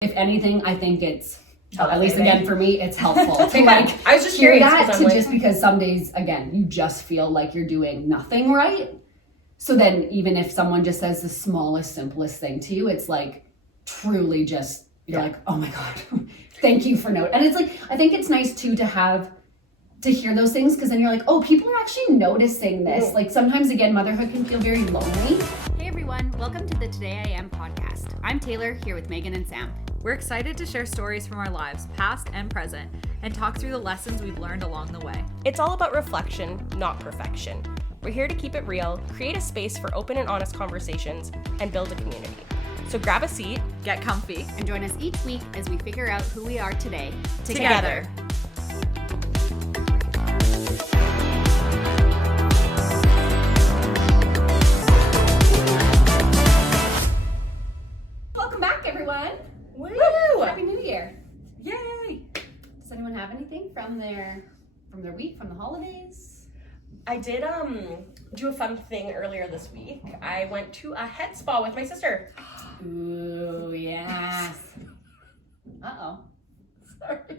If anything, I think it's, at least again for me, it's helpful to like I was just hear curious that, to like, just because some days, again, you just feel like you're doing nothing right. So then even if someone just says the smallest, simplest thing to you, it's like truly just, you're like, oh my God, thank you for note. And it's like, I think it's nice too to hear those things, because then you're like, oh, people are actually noticing this. Like sometimes, again, motherhood can feel very lonely. Hey everyone, welcome to the Today I Am podcast. I'm Taylor, here with Megan and Sam. We're excited to share stories from our lives, past and present, and talk through the lessons we've learned along the way. It's all about reflection, not perfection. We're here to keep it real, create a space for open and honest conversations, and build a community. So grab a seat, Get comfy, And join us each week as we figure out who we are today together. Welcome back, everyone. Woo! Happy New Year. Yay! Does anyone have anything from their week, from the holidays? I did do a fun thing earlier this week. I went to a head spa with my sister. Ooh, yes. Uh-oh. Sorry.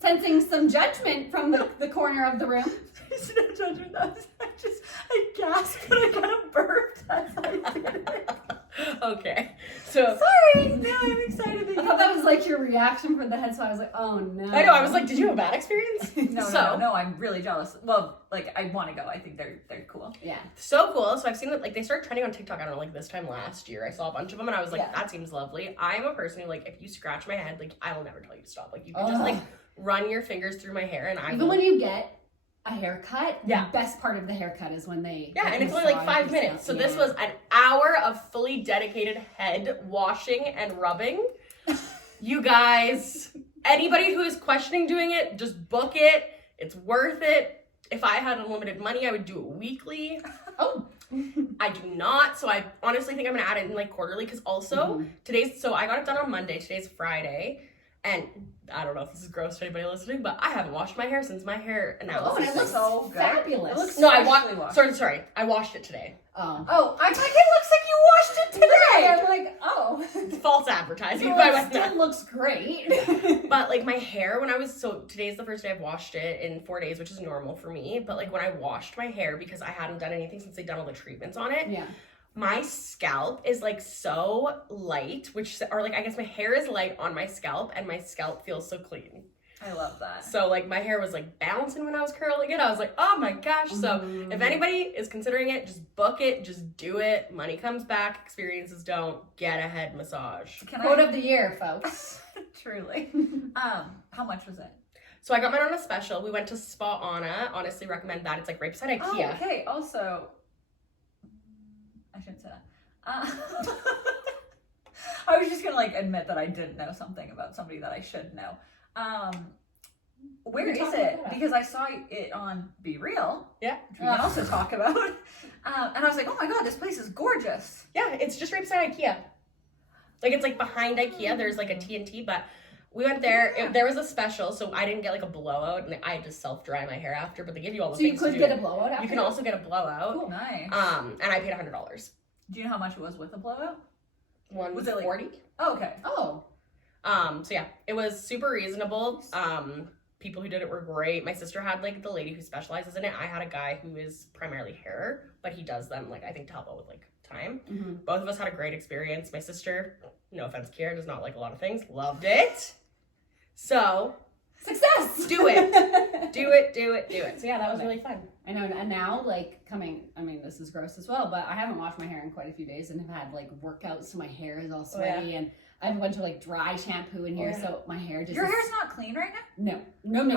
Sensing some judgment from the corner of the room. There's no judgment. I gasped and I kind of burped as I did it. Okay. So Sorry. now I'm excited that I thought that was like your reaction for the head spa. I was like, oh no. I know, I was like, did you have a bad experience? No, I'm really jealous. Well, like, I want to go. I think they're cool. Yeah. So cool. So I've seen that, like, they started trending on TikTok, I don't know, like this time last year. I saw a bunch of them and I was like, that seems lovely. I'm a person who, like, if you scratch my head, like, I will never tell you to stop. Like, you can just, like, run your fingers through my hair and I Even when you get a haircut, Yeah. the best part of the haircut is when they Yeah, and it's only like 5 minutes. So this was an hour of fully dedicated head washing and rubbing. You guys, anybody who is questioning doing it, just book it. It's worth it. If I had unlimited money, I would do it weekly. Oh. I do not, so I honestly think I'm gonna add it in like quarterly, because also so I got it done on Monday, today's Friday, and I don't know if this is gross to anybody listening, but I haven't washed my hair since my hair analysis. Oh, and it looks so good. fabulous. It looks No, washed. sorry, I washed it today. Oh, I think it looks like you washed it today. I'm like, oh. False advertising. Well, if I it went still that. looks great. But like my hair, today's the first day I've washed it in 4 days, which is normal for me. But like when I washed my hair, because I hadn't done anything since they'd done all the treatments on it, Yeah. my scalp is like so light, or like I guess my hair is light on my scalp, and my scalp feels so clean. I love that. So like my hair was like bouncing when I was curling it. I was like, oh my gosh. So if anybody is considering it, just book it, just do it. Money comes back, experiences don't. Get a head massage. Quote of the year, folks. Truly. How much was it? So I got mine on a special. We went to Spa Anna. Honestly recommend that. It's like right beside IKEA. Oh, okay. Also, I shouldn't say that. I was just gonna like admit that I didn't know something about somebody that I should know. Where is it? Because I saw it on Be Real. Yeah. Which we can also talk about. And I was like, oh my god, this place is gorgeous. Yeah, it's just right beside IKEA. Like it's like behind IKEA. There's like a T&T, but we went there. There was a special, so I didn't get like a blowout, and I had to self-dry my hair after. But they give you all the things. So you could get a blowout after? You can also get a blowout. Oh, nice. And I paid $100. Do you know how much it was with a blowout? Was it like 40? Oh, okay. Oh. So yeah, it was super reasonable. People who did it were great. My sister had like the lady who specializes in it. I had a guy who is primarily hair, but he does them like I think to help out with like time. Both of us had a great experience. My sister, no offense, Kiera, does not like a lot of things. Loved it. So Success! do it. do it. So yeah, that was really fun. I know, and now, like, this is gross as well, but I haven't washed my hair in quite a few days and have had, like, workouts, so my hair is all sweaty, and I have a bunch of, like, dry shampoo in here, so my hair just... Your hair's not clean right now? No.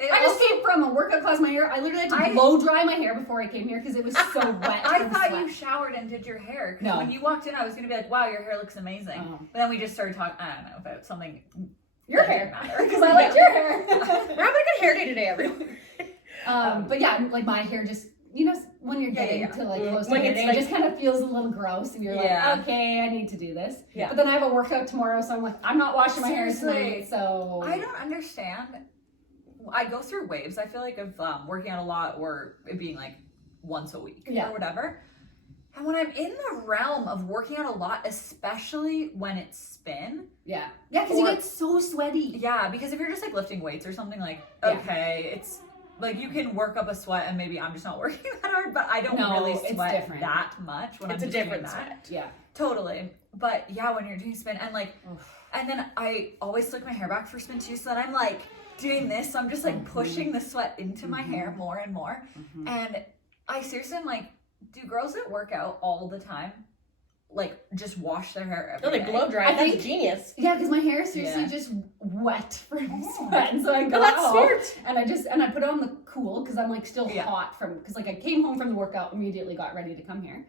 I just came from a workout class. My hair, I literally had to blow dry my hair before I came here because it was so wet. I thought you showered and did your hair. No. When you walked in, I was going to be like, wow, your hair looks amazing. But then we just started talking, I don't know, about something... Your hair, because I liked your hair. We're having a good hair day today, everyone. But yeah, like my hair just, when you're getting to like close to when hair it's day, like, it just kind of feels a little gross, and you're like, okay, I need to do this. Yeah. But then I have a workout tomorrow, so I'm like, I'm not washing my hair tonight, so. I don't understand. I go through waves, I feel like, of working out a lot or it being like once a week or whatever. And when I'm in the realm of working out a lot, especially when it's spin. Yeah, because you get so sweaty. Yeah, because if you're just like lifting weights or something, like, okay, it's like you can work up a sweat and maybe I'm just not working that hard, but I don't really sweat that much when I'm just doing that. It's a different sweat. Yeah. Totally. But yeah, when you're doing spin and like, and then I always slick my hair back for spin too, so that I'm like doing this, so I'm just like pushing the sweat into my hair more and more. And I seriously am like, do girls that work out all the time like just wash their hair every day? Blow dry. That's genius. Yeah, because my hair is seriously just wet from sweat, and so I go that's out smart. and I put it on the cool because I'm like still hot from because like I came home from the workout, immediately got ready to come here,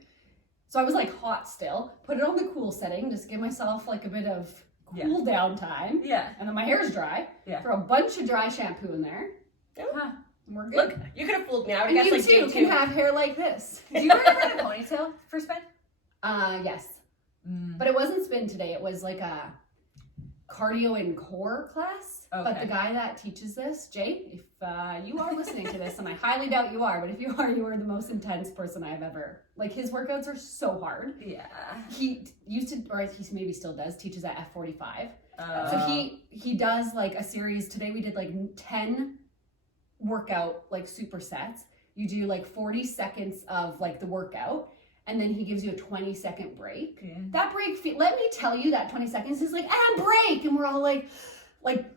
so I was like hot still. Put it on the cool setting, just give myself like a bit of cool down time. Yeah, and then my hair's dry. Yeah, throw a bunch of dry shampoo in there. Huh. We're good. Look, you could have fooled me. I would and guess you like too can have hair like this. Do you ever wear a ponytail for spin? Yes. But it wasn't spin today. It was like a cardio and core class. Okay. But the guy that teaches this, Jay, if you are listening to this, and I highly doubt you are, but if you are the most intense person I've ever. Like his workouts are so hard. Yeah. He used to, or he maybe still does, teaches at F45. So he does like a series. Today we did like 10 workout like supersets. You do like 40 seconds of like the workout, and then he gives you a 20-second break. That break, let me tell you, that 20 seconds is like, and break, and we're all like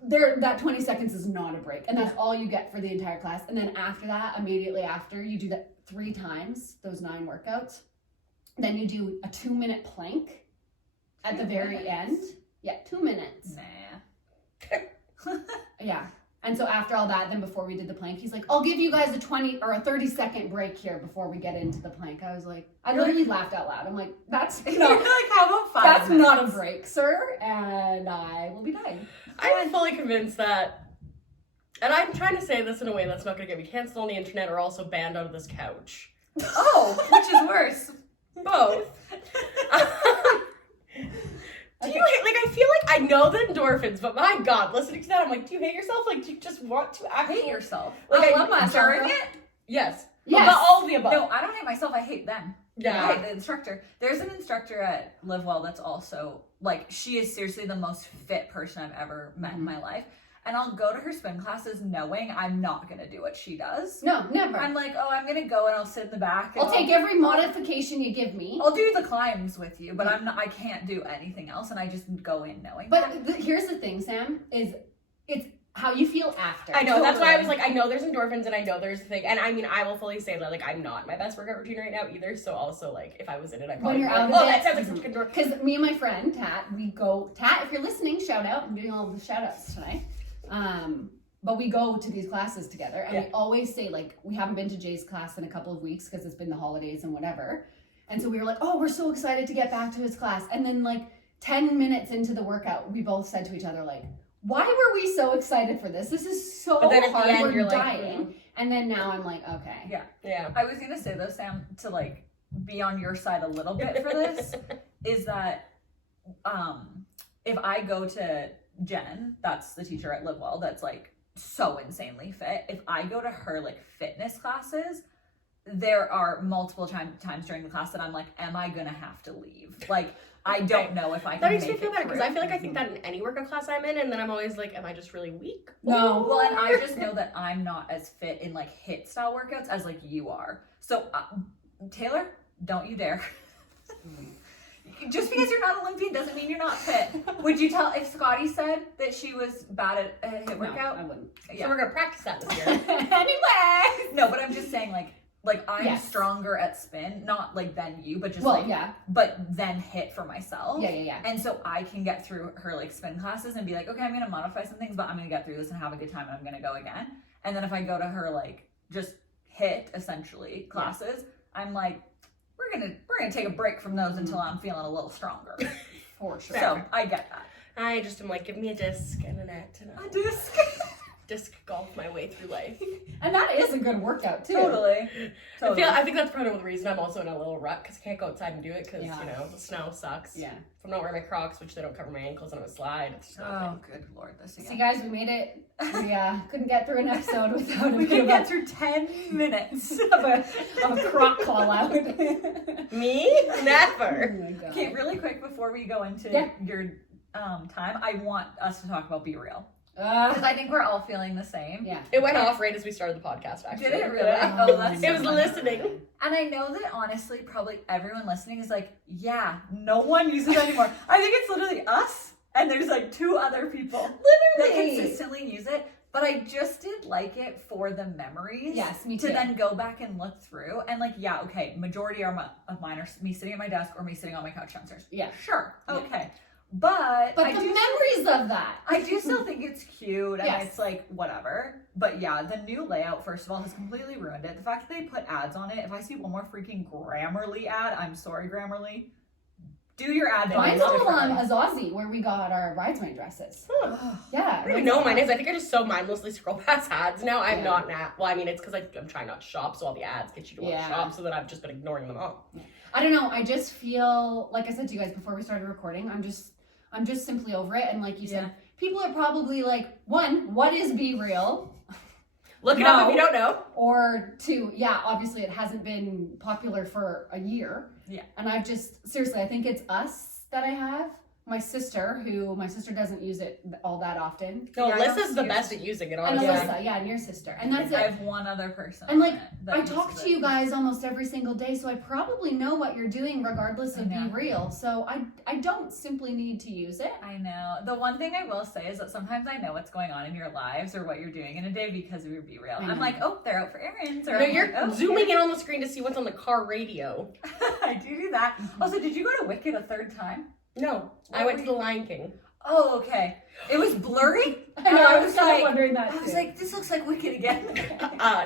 there. That 20 seconds is not a break, and that's all you get for the entire class. And then after that, immediately after, you do that 3 times, those 9 workouts. Then you do a 2-minute plank at the very end. Yeah, 2 minutes. Nah. Yeah. And so after all that, then before we did the plank, he's like, I'll give you guys a 20 or a 30-second break here before we get into the plank. I was like, I literally laughed out loud. I'm like, that's you're like, how about 5 that's minutes? not a break, sir. And I will be dying. I'm fully convinced that, and I'm trying to say this in a way that's not going to get me canceled on the internet or also banned out of this couch. Oh, which is worse? Both. Do you hate, like, I feel like I know the endorphins, but my God, listening to that, I'm like, do you hate yourself? Like, do you just want to hate yourself? Like, I love myself. It? Yes. Yes. But all of the above. No, I don't hate myself. I hate them. Yeah. I hate the instructor. There's an instructor at Live Well that's also, like, she is seriously the most fit person I've ever met in my life. And I'll go to her spin classes knowing I'm not going to do what she does. No, never. I'm like, oh, I'm going to go and I'll sit in the back. And I'll take every modification you give me. I'll do the climbs with you, but I can't do anything else. And I just go in knowing But here's the thing, Sam, is it's how you feel after. I know, that's why I was like, I know there's endorphins and I know there's a thing. And I mean, I will fully say that, like, I'm not in my best workout routine right now either. So also, like, if I was in it, I probably when you're out of that sounds like such a good endorphin. Because me and my friend, Tat, we go, Tat, if you're listening, shout out. I'm doing all of the shout outs tonight. But we go to these classes together, and we always say, like, we haven't been to Jay's class in a couple of weeks because it's been the holidays and whatever. And so we were like, oh, we're so excited to get back to his class. And then like 10 minutes into the workout, we both said to each other, like, why were we so excited for this? This is so hard. At the end, we're dying. Like, and then now I'm like, okay. Yeah. Yeah. I was going to say though, Sam, to like be on your side a little bit for this, is that if I go to Jen, that's the teacher at Live Well, that's like so insanely fit. If I go to her like fitness classes, there are multiple times during the class that I'm like, am I gonna have to leave? Like, I don't know if I can. That makes me feel better because I feel like I think that in any workout class I'm in, and then I'm always like, am I just really weak? No. Well, and I just know that I'm not as fit in like HIIT style workouts as like you are. So Taylor, don't you dare. Just because you're not Olympian doesn't mean you're not fit. Would you tell if Scotty said that she was bad at a HIIT workout? No, I wouldn't. Yeah. So we're gonna practice that this year. Anyway. No, but I'm just saying like I'm stronger at spin, not like than you, but just but then HIIT for myself. Yeah. And so I can get through her like spin classes and be like, okay, I'm gonna modify some things, but I'm gonna get through this and have a good time and I'm gonna go again. And then if I go to her like just HIIT essentially classes, I'm like, we're gonna take a break from those until I'm feeling a little stronger. For sure. So I get that. I just am like, give me a disc and a net. And a disc. disc golf my way through life. And that is a good workout too. Totally. I think that's part of the reason I'm also in a little rut, because I can't go outside and do it because, Yeah. you know, the snow sucks. Yeah. If I'm not wearing my Crocs, which they don't cover my ankles, and I'm a slide, it's just not Oh, fun. good lord, this See, again. guys, we made it. We couldn't get through an episode without a We bit can of get through 10 minutes. of a croc call out. Me? Never. Oh my God. Okay, really quick before we go into Yeah. your time, I want us to talk about Be Real. Uh, Because I think we're all feeling the same. yeah. It went off right as we started the podcast, actually. Did it really? Yeah. Oh, that's It was so funny. listening. And I know that honestly, probably everyone listening is like, yeah, no one uses it anymore. I think it's literally us, and there's like 2 other people that Literally. consistently use it. But I just did like it for the memories. Yes, me To too. then go back and look through. And like, yeah, okay, majority of mine are me sitting at my desk or me sitting on my couch downstairs. Yeah. Sure. Yeah. Okay. But But I the do memories of that. I do still think it's cute and Yes. it's like whatever. But yeah, the new layout, first of all, has completely ruined it. The fact that they put ads on it, if I see one more freaking Grammarly ad, I'm sorry, Grammarly. Do your ad. Mine's differently. all on Azazi, where we got our bridesmaid dresses. Yeah. I don't even know what mine is. I think I just so mindlessly scroll past ads now. I'm Yeah. not now. Well, I mean, it's because I'm trying not to shop, so all the ads get you to want Yeah. to shop, so that I've just been ignoring them all. I don't know. I just feel like I said to you guys before we started recording. I'm just simply over it. And like you said, Yeah. people are probably like, 1, what is Be Real? Look it No. up if you don't know. Or 2, yeah, obviously it hasn't been popular for a year. Yeah. And I've just seriously, I think it's us that I have. My sister doesn't use it all that often. No, Yeah, I don't Alyssa's the use best it. at using it, And honestly. Alyssa, yeah, and your sister. And that's I it. have one other person. And like, on it that I uses talk it. to you guys almost every single day, so I probably know what you're doing regardless of I know. Be Real. So I don't simply need to use it. I know. The one thing I will say is that sometimes I know what's going on in your lives or what you're doing in a day because of your Be Real. I I'm know. like, oh, they're out for errands. Or No, I'm you're like, oh, zooming in on the screen to see what's on the car radio. I do that. Also, did you go to Wicked a 3rd time? No, I What went were to the Lion King. Oh, okay. It was blurry. I know, And I was kind like, of wondering that I was too. like, this looks like Wicked again.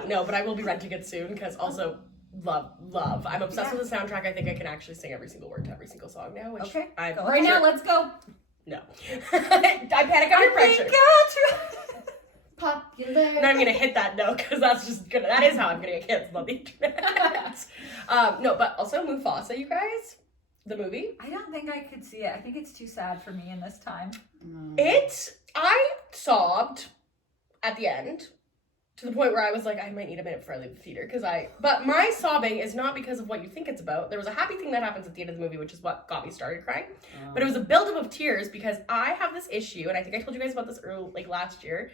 No, but I will be renting it soon because also love. I'm obsessed Yeah. with the soundtrack. I think I can actually sing every single word to every single song now. Which Okay, I'm go. Right now, let's go. No. I panic under pressure. Popular. And I'm gonna hit that note because that is how I'm gonna get canceled on the internet. No, but also Mufasa, you guys. The movie. I don't think I could see it. I think it's too sad for me in this time. I sobbed at the end to the point where I was like, I might need a minute before I leave the theater but my sobbing is not because of what you think it's about. There was a happy thing that happens at the end of the movie, which is what got me started crying. But it was a buildup of tears because I have this issue, and I think I told you guys about this last year.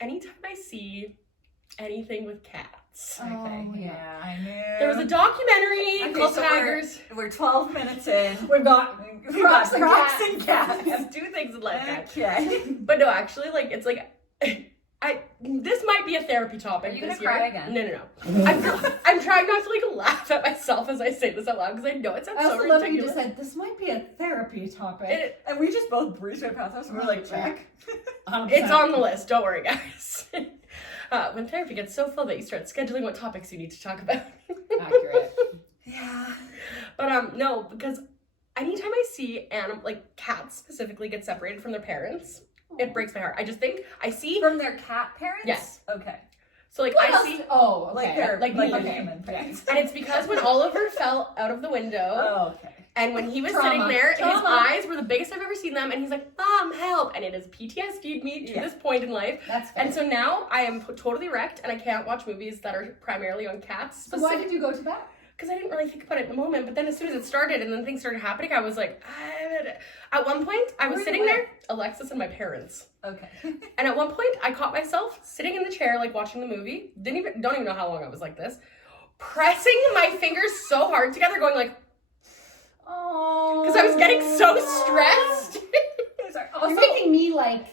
Anytime I see anything with cats. Oh, Okay, yeah. yeah, I knew. There was a documentary Okay, called so Tigers. We're 12 minutes in. We've got We got Crocs and Crocs cats. and cats. Yes, 2 things in life, guys. Okay. But no, actually, it's like this might be a therapy topic Are you this gonna year. cry again? No. I'm trying not to laugh at myself as I say this out loud because I know it sounds I so also love ridiculous. how you just said this might be a therapy topic. And we just both breezed right past us and we're like, check. 100%. It's on the list. Don't worry, guys. When therapy gets so full that you start scheduling what topics you need to talk about. Accurate. Yeah. But no, because anytime I see cats specifically get separated from their parents, it breaks my heart. I just think I see. From their cat parents? Yes. Okay. So What I else? see. Oh, okay. Like their like like me. their human parents. And it's because when Oliver fell out of the window, Oh, okay. and when he was Trauma. sitting there, his Trauma. eyes were the biggest I've ever seen them, and he's like, Mom, help! And it has PTSD'd me to Yeah. this point in life. That's fair. And so now I am totally wrecked, and I can't watch movies that are primarily on cats. So why did you go to that? Because I didn't really think about it in the moment, but then as soon as it started and then things started happening, I was like, at one point, I was Where sitting you there, Alexis and my parents. Okay. And at one point, I caught myself sitting in the chair, watching the movie. Don't even know how long I was like this. Pressing my fingers so hard together, going Oh. because I was getting so stressed. Also, You're making me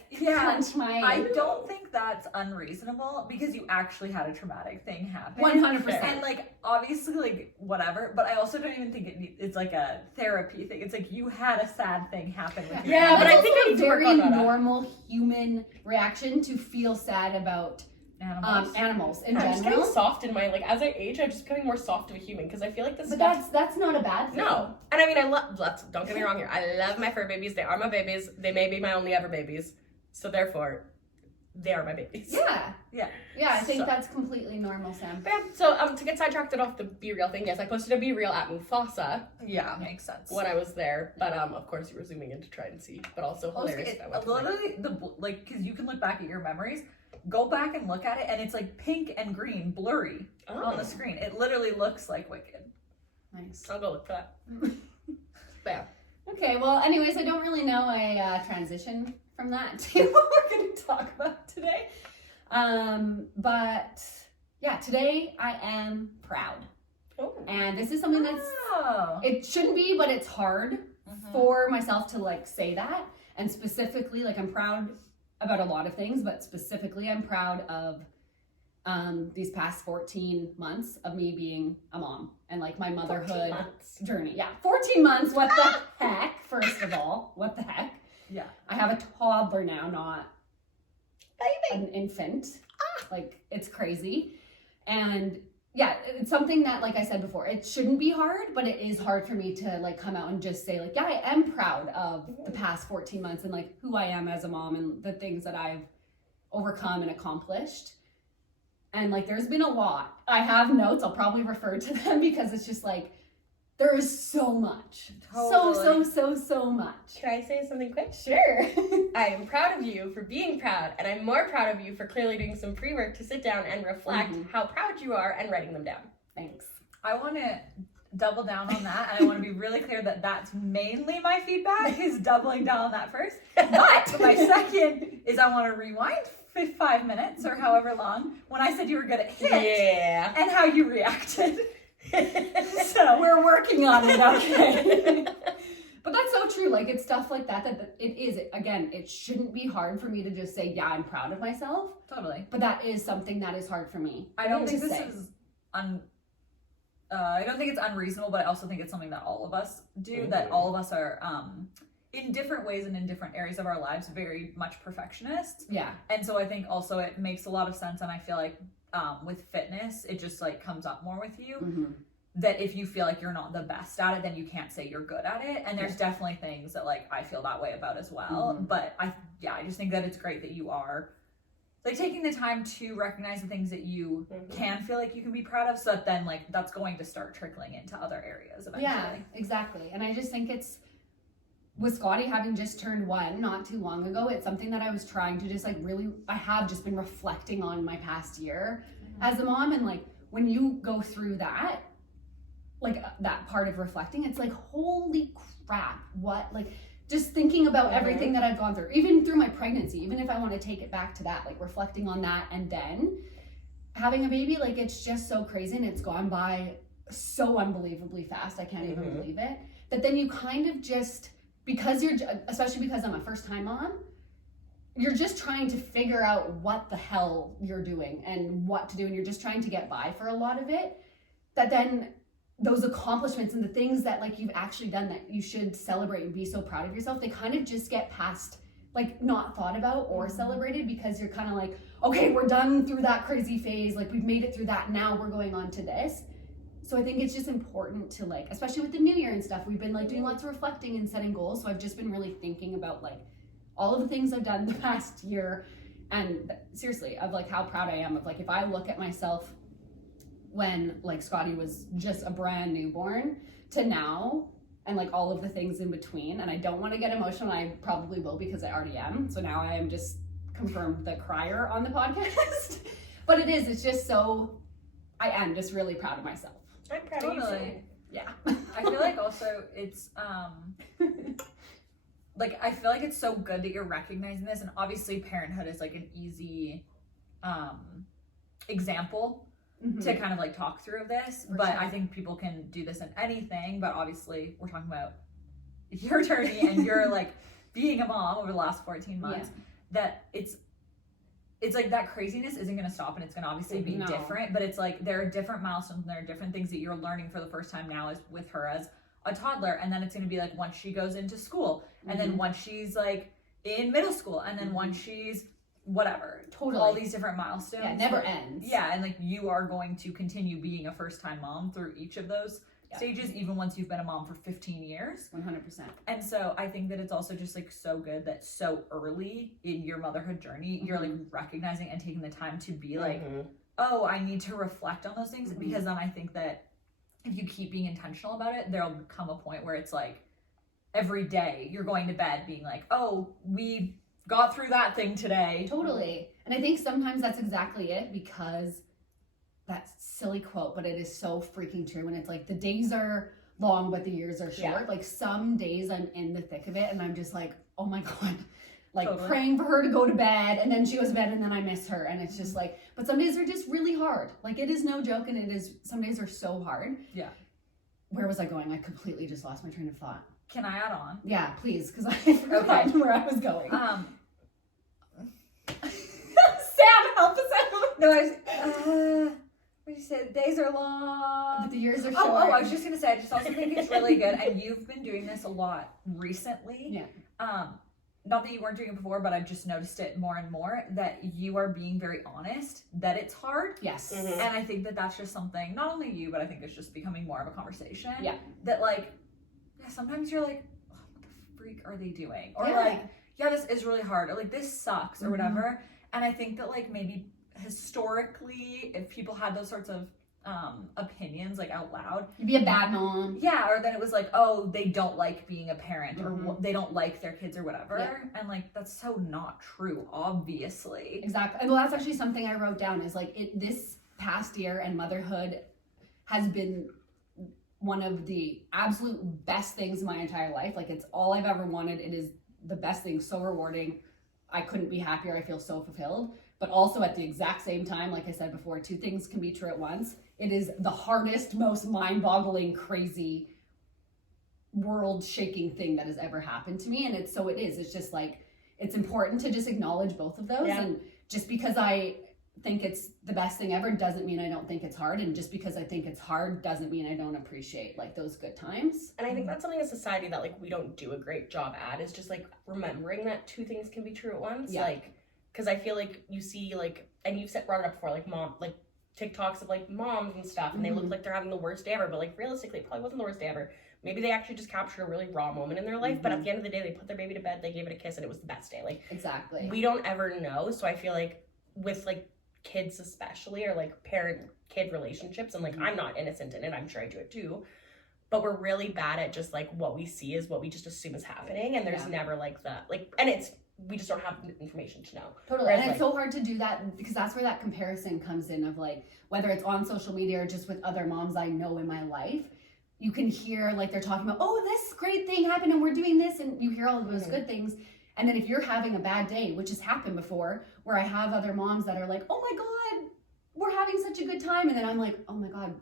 yeah, clench my. I don't think that's unreasonable because you actually had a traumatic thing happen. 100%. And obviously whatever, but I also don't even think it's like a therapy thing. It's like you had a sad thing happen with your Yeah, That's but I also think I a need to work very on that. normal human reaction to feel sad about animals in I'm just getting general. soft in my as I age, I'm just becoming more soft of a human because I feel like this But stuff. that's not a bad thing. No, and I mean I love. Don't get me wrong here. I love my fur babies. They are my babies. They may be my only ever babies. So therefore, they are my babies. Yeah. Yeah. Yeah, I think So- that's completely normal, Sam. But yeah, so to get sidetracked off the Be Real thing, yes, I posted a Be Real at Mufasa Yeah, makes sense. when I was there, but of course you were zooming in to try and see, but also hilarious. that I went to, like, Literally, because you can look back at your memories, go back and look at it, and it's like pink and green, blurry on the screen. It literally looks like Wicked. Nice. I'll go look for that. But yeah. Okay, well, anyways, I don't really know a transition from that to what we're going to talk about today. But yeah, today I am proud. Oh. And this is something that's, it shouldn't be, but it's hard for myself to like say that. And specifically, like I'm proud about a lot of things, but specifically I'm proud of these past 14 months of me being a mom and like my motherhood journey. Yeah, 14 months. What the heck? First of all, what the heck? Yeah. I have a toddler now, not an infant. Like it's crazy. And yeah, it's something that, like I said before, it shouldn't be hard, but it is hard for me to like come out and just say like, yeah, I am proud of the past 14 months and like who I am as a mom and the things that I've overcome and accomplished. And like, there's been a lot. I have notes. I'll probably refer to them because it's just like, there is so much. Totally. So much. Can I say something quick? Sure. I am proud of you for being proud, and I'm more proud of you for clearly doing some pre-work to sit down and reflect how proud you are and writing them down. Thanks. I want to double down on that, and I want to be really clear that that's mainly my feedback is doubling down on that first. But my second is I want to rewind 5 minutes or however long when I said you were good at hit and how you reacted. So we're working on it, okay? But that's so true. Like, it's stuff like that it is, again, it shouldn't be hard for me to just say, yeah, I'm proud of myself. Totally. But that is something that is hard for me. I don't to think this say. is I don't think it's unreasonable, but I also think it's something that all of us do, that all of us are in different ways and in different areas of our lives very much perfectionists. Yeah. And so I think also it makes a lot of sense, and I feel like with fitness, it just like comes up more with you. That if you feel like you're not the best at it, then you can't say you're good at it. And there's definitely things that like I feel that way about as well. But I just think that it's great that you are like taking the time to recognize the things that you can feel like you can be proud of, so that then like that's going to start trickling into other areas eventually. Yeah, exactly. And I just think it's, with Scotty having just turned 1 not too long ago, it's something that I was trying to just like really, I have just been reflecting on my past year as a mom. And like when you go through that, like that part of reflecting, it's like, holy crap, what, like just thinking about everything that I've gone through, even through my pregnancy, even if I want to take it back to that, like reflecting on that and then having a baby, like it's just so crazy and it's gone by so unbelievably fast. I can't even believe it. That then you kind of just, because you're, especially because I'm a first time mom, you're just trying to figure out what the hell you're doing and what to do. And you're just trying to get by for a lot of it. That then those accomplishments and the things that like you've actually done that you should celebrate and be so proud of yourself, they kind of just get past, like not thought about or celebrated, because you're kind of like, okay, we're done through that crazy phase. Like we've made it through that. Now we're going on to this. So I think it's just important to like, especially with the new year and stuff, we've been like doing lots of reflecting and setting goals. So I've just been really thinking about like all of the things I've done the past year, and seriously of like how proud I am of like, if I look at myself when like Scotty was just a brand newborn to now, and like all of the things in between. And I don't want to get emotional. I probably will because I already am. So now I am just confirmed the crier on the podcast. But it's just so, I am just really proud of myself. I'm proud of you too. Yeah. I feel like also it's like I feel like it's so good that you're recognizing this, and obviously parenthood is like an easy example to kind of like talk through of this. For but sure. I think people can do this in anything, but obviously we're talking about your journey and your like being a mom over the last 14 months. That it's like that craziness isn't going to stop, and it's going to obviously be different, but it's like there are different milestones and there are different things that you're learning for the first time now as with her as a toddler. And then it's going to be like once she goes into school, and then once she's like in middle school, and then once she's whatever, Totally. all these different milestones. Yeah, it never ends. Yeah, and like you are going to continue being a first time mom through each of those stages, even once you've been a mom for 15 years. 100%. And so I think that it's also just like so good that so early in your motherhood journey, you're like recognizing and taking the time to be like, oh, I need to reflect on those things, because then I think that if you keep being intentional about it, there'll come a point where it's like every day you're going to bed being like, oh, we got through that thing today. Totally. And I think sometimes that's exactly it, because that silly quote, but it is so freaking true. And it's like the days are long, but the years are short. Yeah. Like some days I'm in the thick of it and I'm just like, oh my God, like Totally. praying for her to go to bed, and then she goes to bed and then I miss her. And it's just like, but some days are just really hard. Like it is no joke. And it is, some days are so hard. Yeah. Where was I going? I completely just lost my train of thought. Can I add on? Yeah, please. Cause I forgot where I was going. Sam, help us out. No, what did you say? The days are long. But the years are short. Oh, I was just gonna say, I just also think it's really good, and you've been doing this a lot recently. Yeah. Not that you weren't doing it before, but I've just noticed it more and more, that you are being very honest that it's hard. Yes. And I think that that's just something, not only you, but I think it's just becoming more of a conversation. Yeah. That like, yeah, sometimes you're like, oh, what the freak are they doing? Or Yeah. like, yeah, this is really hard, or like this sucks, or whatever. And I think that like maybe historically, if people had those sorts of opinions like out loud, You'd be a bad mom. yeah, or then it was like, oh, they don't like being a parent, or they don't like their kids or whatever. Yeah. And like that's so not true, obviously. Exactly. Well, that's actually something I wrote down, is like this past year and motherhood has been one of the absolute best things in my entire life. Like it's all I've ever wanted. It is the best thing, so rewarding. I couldn't be happier. I feel so fulfilled. But also at the exact same time, like I said before, two things can be true at once. It is the hardest, most mind-boggling, crazy, world-shaking thing that has ever happened to me. And it's just like, it's important to just acknowledge both of those. Yeah. And just because I think it's the best thing ever doesn't mean I don't think it's hard. And just because I think it's hard doesn't mean I don't appreciate like those good times. And I think that's something in society that like we don't do a great job at, is just like remembering that two things can be true at once. Yeah. Like, because I feel like you see like, and you've brought it up before, like mom, like TikToks of like moms and stuff, and they look like they're having the worst day ever, but like realistically it probably wasn't the worst day ever. Maybe they actually just captured a really raw moment in their life, but at the end of the day they put their baby to bed, they gave it a kiss, and it was the best day. Like Exactly. we don't ever know. So I feel like with like kids especially, or like parent-kid relationships, and like I'm not innocent in it, I'm sure I do it too, but we're really bad at just like what we see is what we just assume is happening, and there's never like that, like, and it's, we just don't have information to know. Totally. Whereas, And it's like, so hard to do that, because that's where that comparison comes in, of like, whether it's on social media or just with other moms I know in my life, you can hear like they're talking about, oh, this great thing happened and we're doing this, and you hear all of those good things. And then if you're having a bad day, which has happened before, where I have other moms that are like, oh my God, we're having such a good time. And then I'm like, oh my God,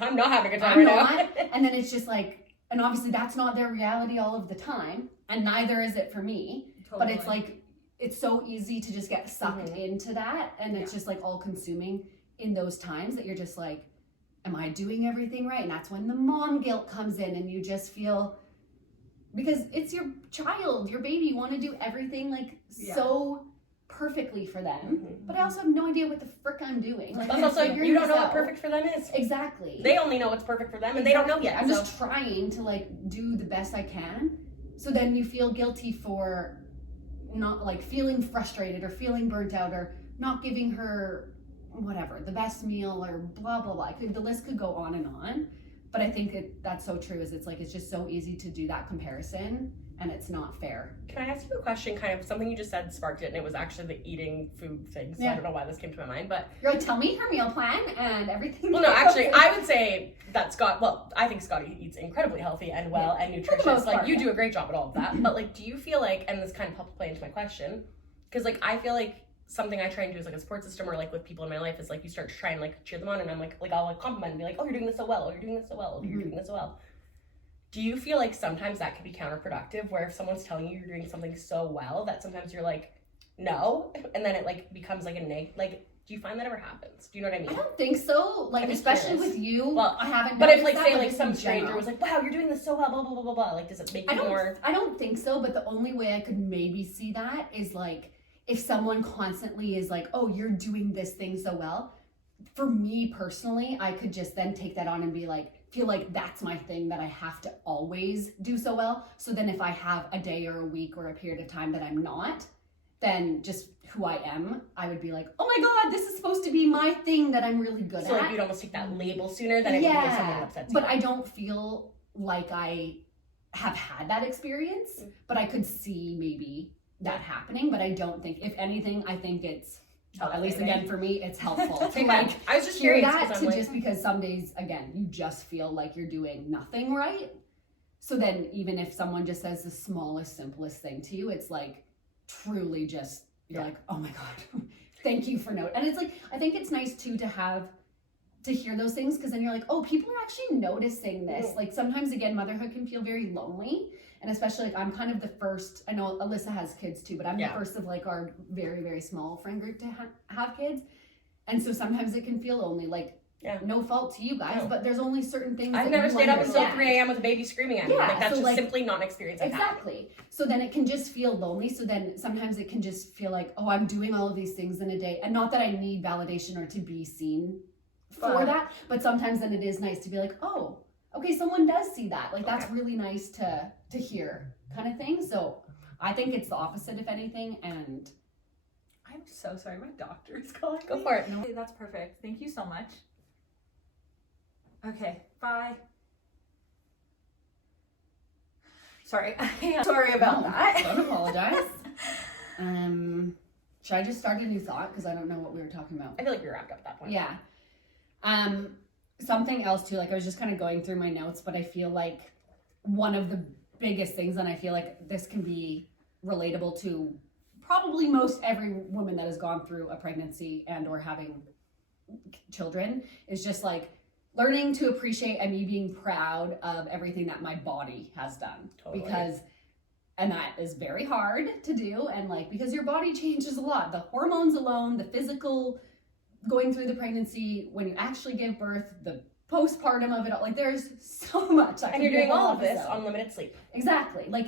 I'm not having a good time I'm right now. And then it's just like, and obviously that's not their reality all of the time. And neither is it for me. Totally. But it's like, it's so easy to just get sucked into that. And it's just like all consuming in those times that you're just like, am I doing everything right? And that's when the mom guilt comes in, and you just feel, because it's your child, your baby, you want to do everything like so perfectly for them. But I also have no idea what the frick I'm doing. Like, That's also, you don't know what perfect for them is. Exactly. They only know what's perfect for them, and they don't know yet. I'm just trying to like do the best I can. So then you feel guilty for not like feeling frustrated or feeling burnt out or not giving her whatever, the best meal or blah, blah, blah. The list could go on and on. But I think that's so true, is it's like, it's just so easy to do that comparison, and it's not fair. Can I ask you a question? Kind of something you just said sparked it, and it was actually the eating food thing. So I don't know why this came to my mind, but You're like, tell me her meal plan and everything. well, no, actually, I would say that I think Scotty eats incredibly healthy and well and nutritious. most Like part, you do a great job at all of that. But like, do you feel like, and this kind of helps play into my question, because like I feel like something I try and do is like a support system, or like with people in my life, is like you start to try and like cheer them on, and I'm like I'll like compliment and be like, oh, you're doing this so well, oh, you're doing this so well, oh, you're doing this so well. Do you feel like sometimes that can be counterproductive, where if someone's telling you you're doing something so well that sometimes you're like, no, and then it like becomes like a like, do you find that ever happens? Do you know what I mean? I don't think so. Like, I'm especially curious. with you, Well, I haven't. But if noticed like that, say but like just some in stranger general. was like, wow, you're doing this so well, blah blah blah blah blah, like does it make you more? I don't think so, but the only way I could maybe see that is like, if someone constantly is like, oh, you're doing this thing so well. For me personally, I could just then take that on and be like, feel like that's my thing that I have to always do so well. So then if I have a day or a week or a period of time that I'm not, then just who I am, I would be like, oh my God, this is supposed to be my thing that I'm really good So at. like you'd almost take that label sooner than it would be if someone upsets you. But I don't feel like I have had that experience, but I could see maybe that happening. But I don't think, if anything, I think it's, at least again for me, it's helpful to like I was just hear curious that, to like, just because some days, again, you just feel like you're doing nothing right. So then even if someone just says the smallest, simplest thing to you, it's like truly just, you're like, oh my God, thank you for note. And it's like, I think it's nice too to hear those things, because then you're like, oh, people are actually noticing this. Like sometimes, again, motherhood can feel very lonely, and especially like I'm kind of the first, I know Alyssa has kids too, but I'm the first of like our very, very small friend group to have kids. And so sometimes it can feel lonely, like no fault to you guys, but there's only certain things I've that never you stayed up until understand. 3 a.m. with a baby screaming at me. Like that's so just like, simply not an experience I've had. Exactly. So then it can just feel lonely. So then sometimes it can just feel like, oh, I'm doing all of these things in a day. And not that I need validation or to be seen for that, but sometimes then it is nice to be like, oh, okay, someone does see that. Like that's really nice to hear, kind of thing. So I think it's the opposite, if anything. And I'm so sorry, my doctor is calling Go me. for it. No. That's perfect. Thank you so much. Okay, bye. Sorry, sorry about that. Don't apologize. Should I just start a new thought? Because I don't know what we were talking about. I feel like we were wrapped up at that point. Yeah. Something else too, like I was just kind of going through my notes, but I feel like one of the biggest things, and I feel like this can be relatable to probably most every woman that has gone through a pregnancy and or having children, is just like learning to appreciate and me being proud of everything that my body has done. Totally. And that is very hard to do, and like because your body changes a lot, the hormones alone, the physical, going through the pregnancy, when you actually give birth, the postpartum of it all, like there's so much. And you're doing all of this on limited sleep. Exactly. Like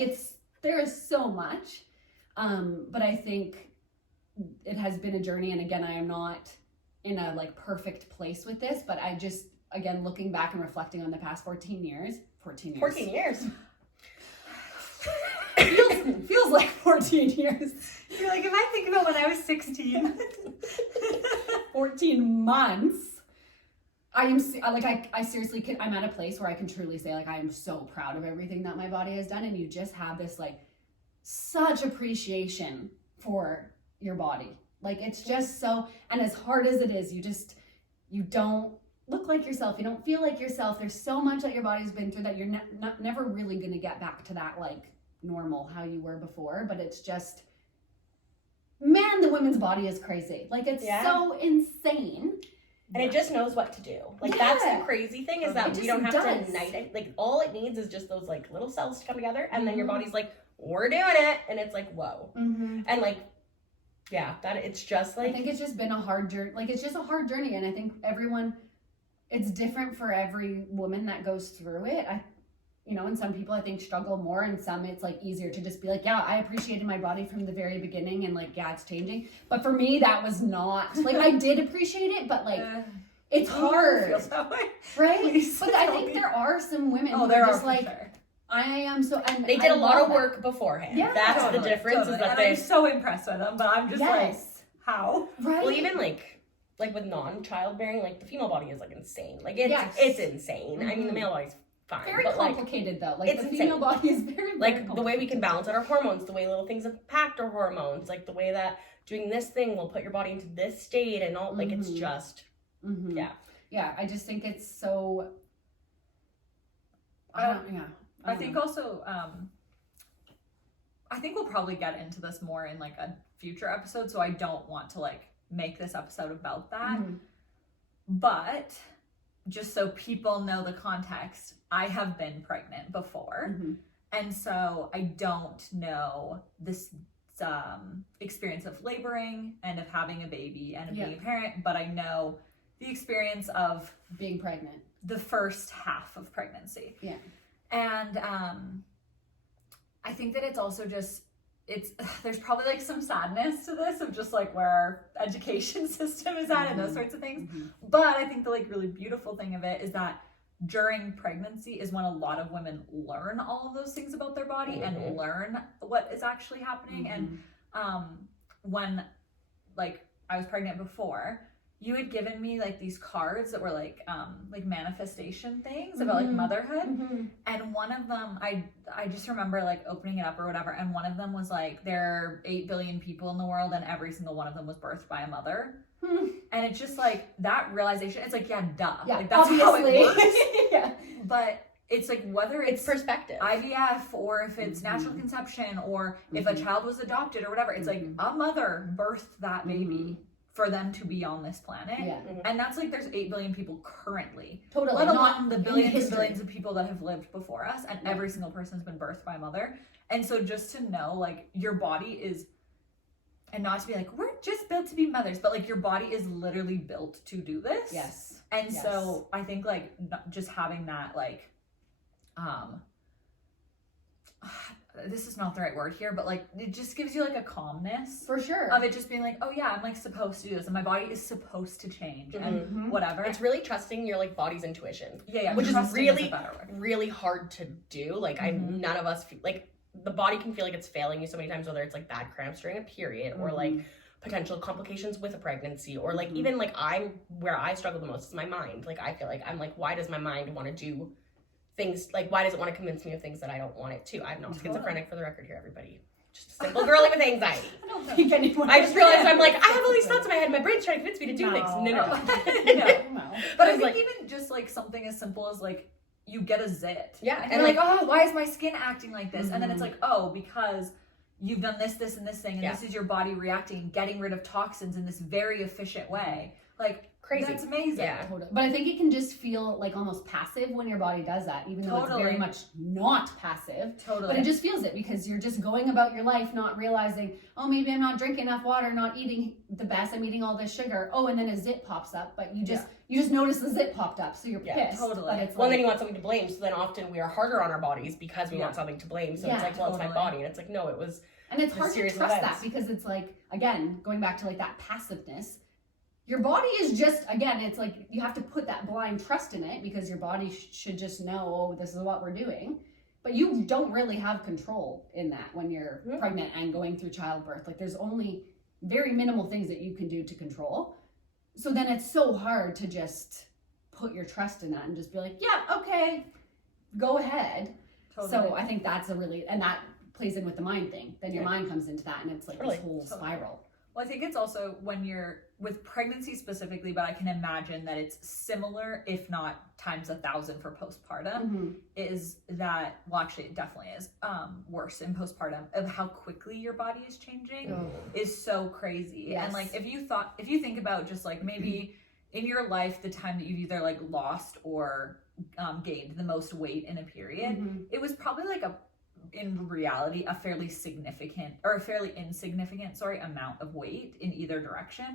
there is so much. But I think it has been a journey, and again, I am not in a like perfect place with this, but I just, again, looking back and reflecting on the past 14 years. 14 years. feels like 14 years. You're like, if I think about when I was 16. 14 months. I seriously I'm at a place where I can truly say like I am so proud of everything that my body has done, and you just have this like such appreciation for your body. Like it's just so, and as hard as it is, you don't look like yourself, you don't feel like yourself. There's so much that your body's been through that you're never really gonna get back to that like normal how you were before. But it's just, man, the women's body is crazy. Like it's so insane. And it just knows what to do. Like that's the crazy thing, is that we don't have to ignite it. Like all it needs is just those like little cells to come together, and then your body's like, we're doing it, and it's like, whoa. And like, yeah, that it's just like, I think it's just been a hard journey. Like it's just a hard journey, and I think it's different for every woman that goes through it. And some people I think struggle more, and some it's like easier to just be like, yeah, I appreciated my body from the very beginning, and like, yeah, it's changing. But for me, that was not like, I did appreciate it, but like it's hard, Feels that way. right? Please but I think there are some women who there are are just like, sure. I am so, and they did I a lot love of that. work beforehand. Yeah, that's Totally, the difference, totally. is that I'm so impressed with them, but I'm just like, how? Right? Well, even like with non-childbearing, like the female body is like insane. Like it's insane. I mean, the male body's fine, very but complicated though. Like it's the female insane. body is very like the way we can balance out our hormones, the way little things impact our hormones, like the way that doing this thing will put your body into this state and all. Like it's just yeah. I just think it's so. I think also, I think we'll probably get into this more in like a future episode, so I don't want to like make this episode about that. But just so people know the context, I have been pregnant before. And so I don't know this experience of laboring and of having a baby and of being a parent, but I know the experience of being pregnant, the first half of pregnancy. Yeah. And I think that it's also just, there's probably like some sadness to this of just like where our education system is at and those sorts of things. But I think the like really beautiful thing of it is that during pregnancy is when a lot of women learn all of those things about their body and learn what is actually happening. And when like I was pregnant before, you had given me like these cards that were like manifestation things about like motherhood. And one of them, I just remember like opening it up or whatever, and one of them was like, there are 8 billion people in the world and every single one of them was birthed by a mother. And it's just like that realization, it's like, yeah, duh. Yeah, like that's obviously. how it works. Yeah. But it's like whether it's perspective, IVF, or if it's natural conception, or if a child was adopted or whatever, it's like a mother birthed that baby for them to be on this planet. Yeah. And that's like, there's 8 billion people currently. Totally. Let alone Not the in billions and history. billions of people that have lived before us, and every single person has been birthed by a mother. And so just to know, like, your body is, and not to be like, we're just built to be mothers, but like your body is literally built to do this. Yes. And so I think like just having that like, this is not the right word here, but like it just gives you like a calmness For sure. of it just being like, oh yeah, I'm like supposed to do this, and my body is supposed to change and whatever. It's really trusting your like body's intuition. Yeah, which is trusting really a better word. really hard to do. Like none of us feel like the body can feel like it's failing you so many times, whether it's like bad cramps during a period or like potential complications with a pregnancy, or like even like where I struggle the most is my mind. Like I feel like I'm like, why does my mind want to do things, like why does it want to convince me of things that I don't want it to? I'm not schizophrenic, for the record here, everybody. Just a simple girly with anxiety. I just realized I'm like, I have all these thoughts in my head, my brain's trying to convince me to do things. No. But I think even just like something as simple as like you get a zit. Yeah. And you're like, oh, why is my skin acting like this? And then it's like, oh, because you've done this, this, and this thing, and this is your body reacting, getting rid of toxins in this very efficient way. Like, crazy. That's amazing. Yeah. Totally. But I think it can just feel like almost passive when your body does that, even though it's very much not passive. Totally. But it just feels it because you're just going about your life not realizing, oh, maybe I'm not drinking enough water, not eating the best, I'm eating all this sugar. Oh, and then a zit pops up, but you just notice the zit popped up, so you're pissed. Totally. But it's Well, then you want something to blame, so then often we are harder on our bodies because we want something to blame. So it's like, well, it's my body, and it's like, no, it was. And it's hard to trust that because it's like, again, going back to like that passiveness, your body is just, again, it's like you have to put that blind trust in it because your body should just know, oh, this is what we're doing. But you don't really have control in that when you're pregnant and going through childbirth. Like there's only very minimal things that you can do to control. So then it's so hard to just put your trust in that and just be like, yeah, okay, go ahead. Totally. So I think that's and that plays in with the mind thing. Then your mind comes into that and it's like this whole spiral. Well, I think it's also when you're with pregnancy specifically, but I can imagine that it's similar, if not times 1,000 for postpartum, is that, well, actually it definitely is worse in postpartum, of how quickly your body is changing is so crazy. Yes. And like, if you think about just like maybe in your life, the time that you've either like lost or gained the most weight in a period, it was probably like in reality a fairly insignificant amount of weight in either direction.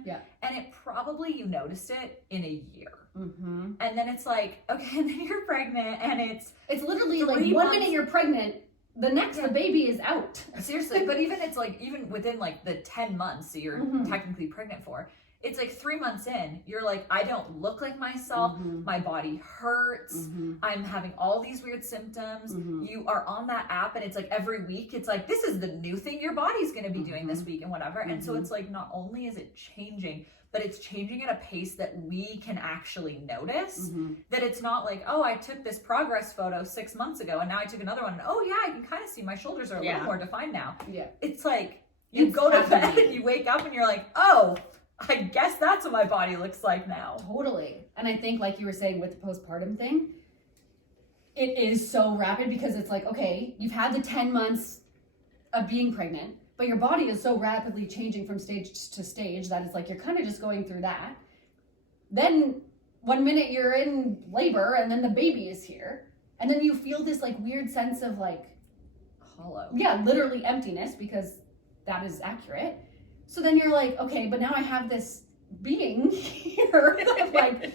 And it probably, you noticed it in a year. And then it's like, okay, and then you're pregnant and it's literally like 1 minute you're pregnant, the next the baby is out. Seriously. But even within like the 10 months that you're technically pregnant for, it's like 3 months in, you're like, I don't look like myself. My body hurts. I'm having all these weird symptoms. You are on that app and it's like every week, it's like, this is the new thing your body's going to be doing this week and whatever. And so it's like, not only is it changing, but it's changing at a pace that we can actually notice. That it's not like, oh, I took this progress photo 6 months ago and now I took another one. And oh yeah, I can kind of see my shoulders are a little more defined now. It's like, you go to bed and you wake up and you're like, oh, I guess that's what my body looks like now. Totally. And I think, like you were saying with the postpartum thing, it is so rapid because it's like, okay, you've had the 10 months of being pregnant, but your body is so rapidly changing from stage to stage that it's like you're kind of just going through that. Then 1 minute you're in labor and then the baby is here. And then you feel this like weird sense of like hollow. Yeah, literally emptiness, because that is accurate. So then you're like, okay, but now I have this being here. Like,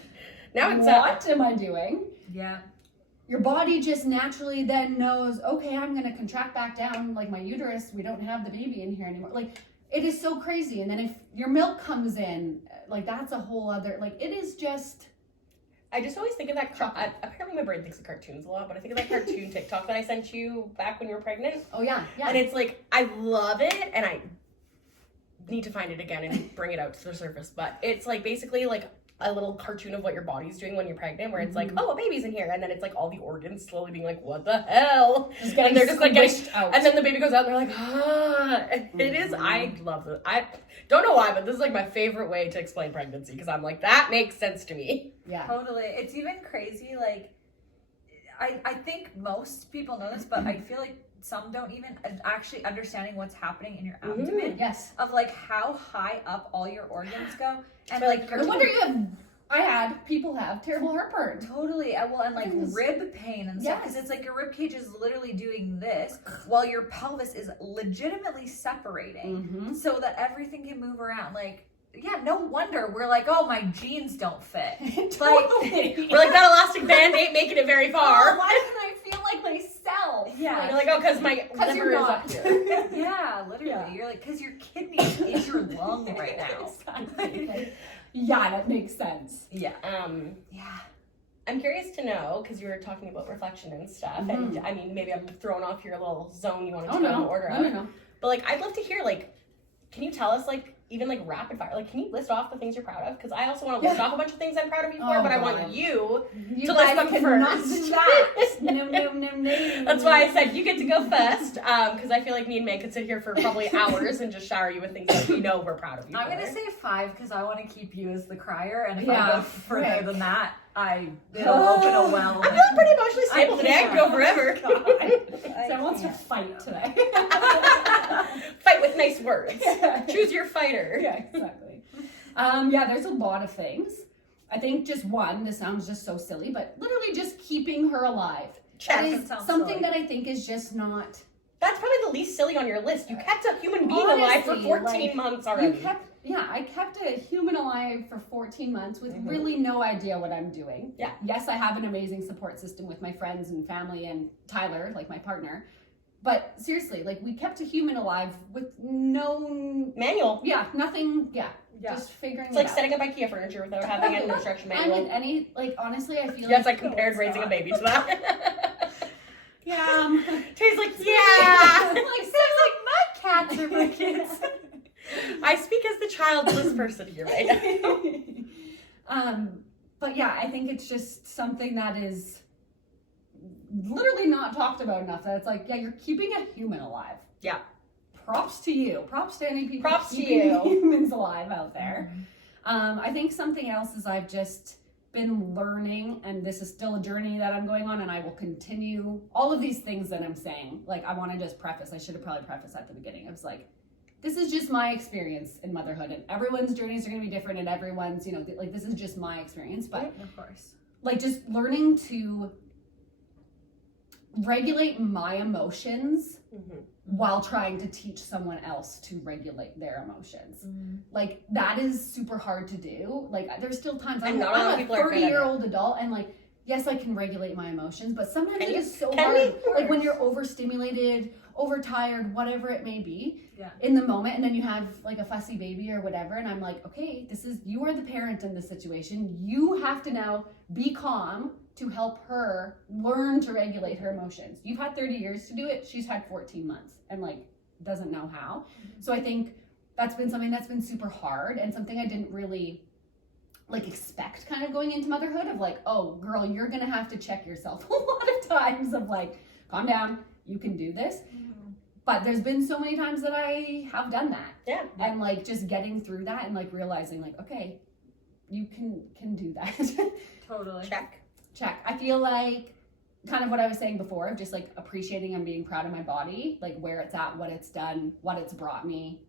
now it's what am I doing? Yeah. Your body just naturally then knows, okay, I'm going to contract back down. Like my uterus, we don't have the baby in here anymore. Like, it is so crazy. And then if your milk comes in, like that's a whole other, like it is just. I just always think of that. Apparently, my brain thinks of cartoons a lot, but I think of that cartoon TikTok that I sent you back when you were pregnant. Oh yeah, yeah. And it's like, I love it, and I need to find it again and bring it out to the surface. But it's like basically like a little cartoon of what your body's doing when you're pregnant, where it's like, oh, a baby's in here, and then it's like all the organs slowly being like, what the hell? And they're just like getting out, and then the baby goes out, and they're like, ah. It is. I love it. I don't know why, but this is like my favorite way to explain pregnancy, because I'm like, that makes sense to me. Yeah, totally. It's even crazy. Like, I think most people know this, but I feel like some don't even actually understanding what's happening in your abdomen. Yes. Of like how high up all your organs go, and So, like No wonder people have terrible heartburn. Totally. Well, and like rib pain and stuff, because it's like your rib cage is literally doing this while your pelvis is legitimately separating, so that everything can move around. Like, yeah, no wonder we're like, oh, my jeans don't fit. Totally. We're like, that elastic band ain't making it very far. Oh, why don't I feel like myself? Yeah. You're like, oh, because my liver you're is not. up here. Yeah, literally. Yeah. You're like, because your kidney is your lung right now. Exactly. Yeah, that makes sense. Yeah. Yeah. I'm curious to know, because you were talking about reflection and stuff, and I mean, maybe I'm throwing off your little zone you wanted to know in order of. No. But like, I'd love to hear, like, can you tell us, like, even like rapid fire, like, can you list off the things you're proud of? Because I also want to list off a bunch of things I'm proud of you for, but I want you to list them cannot first. do that. No. That's why I said you get to go first, because I feel like me and Meg could sit here for probably hours and just shower you with things that we know we're proud of you I'm for. going to say 5 because I want to keep you as the crier, and if Yeah, I go further quick. than that, it'll open a well. I'm feeling pretty emotionally stable today. I can go forever. So wants to fight today. Fight with nice words. Choose your fighter. Yeah, exactly. There's a lot of things. I think just one, this sounds just so silly, but literally just keeping her alive. Check. That is Sounds something silly. that I think is just not... That's probably the least silly on your list. You kept a human being alive for Honestly, 14 months already. I kept a human alive for 14 months with really no idea what I'm doing. Yeah. Yes, I have an amazing support system with my friends and family and Tyler, like my partner. But seriously, like, we kept a human alive with no... Manual. Yeah, nothing, Yeah. just figuring It's it like out. setting up IKEA furniture without having an instruction And manual. with any, like, honestly, I feel Yes, I like... compared raising a baby to that. Yeah. Tay's like, yeah. Like, My cats are my kids. I speak as the childless person here right now. But yeah, I think it's just something that is literally not talked about enough. That it's like, yeah, you're keeping a human alive. Yeah. Props to you. Props to any people Props to keeping you. humans alive out there. I think something else is I've just been learning, and this is still a journey that I'm going on, and I will continue all of these things that I'm saying. Like, I want to just preface, I should have probably prefaced at the beginning. I was like, this is just my experience in motherhood, and everyone's journeys are going to be different, and everyone's, like, this is just my experience. But Of course. like, just learning to regulate my emotions while trying to teach someone else to regulate their emotions. Like, that is super hard to do. Like, there's still times And not a lot of I'm a people are good at it. 30-year-old adult, and like, yes, I can regulate my emotions, but sometimes Can it you? is so Can hard. we? Like, when you're overstimulated, overtired, whatever it may be, Yeah. in the moment, and then you have like a fussy baby or whatever, and I'm like, okay, you are the parent in this situation. You have to now be calm to help her learn to regulate her emotions. You've had 30 years to do it. She's had 14 months and like doesn't know how. So I think that's been something that's been super hard, and something I didn't really like expect kind of going into motherhood, of like, oh girl, you're gonna have to check yourself a lot of times, of like, calm down, you can do this. But there's been so many times that I have done that. Yeah. And like just getting through that and like realizing like, okay, you can do that. Totally. Check. I feel like kind of what I was saying before, of just like appreciating and being proud of my body, like where it's at, what it's done, what it's brought me,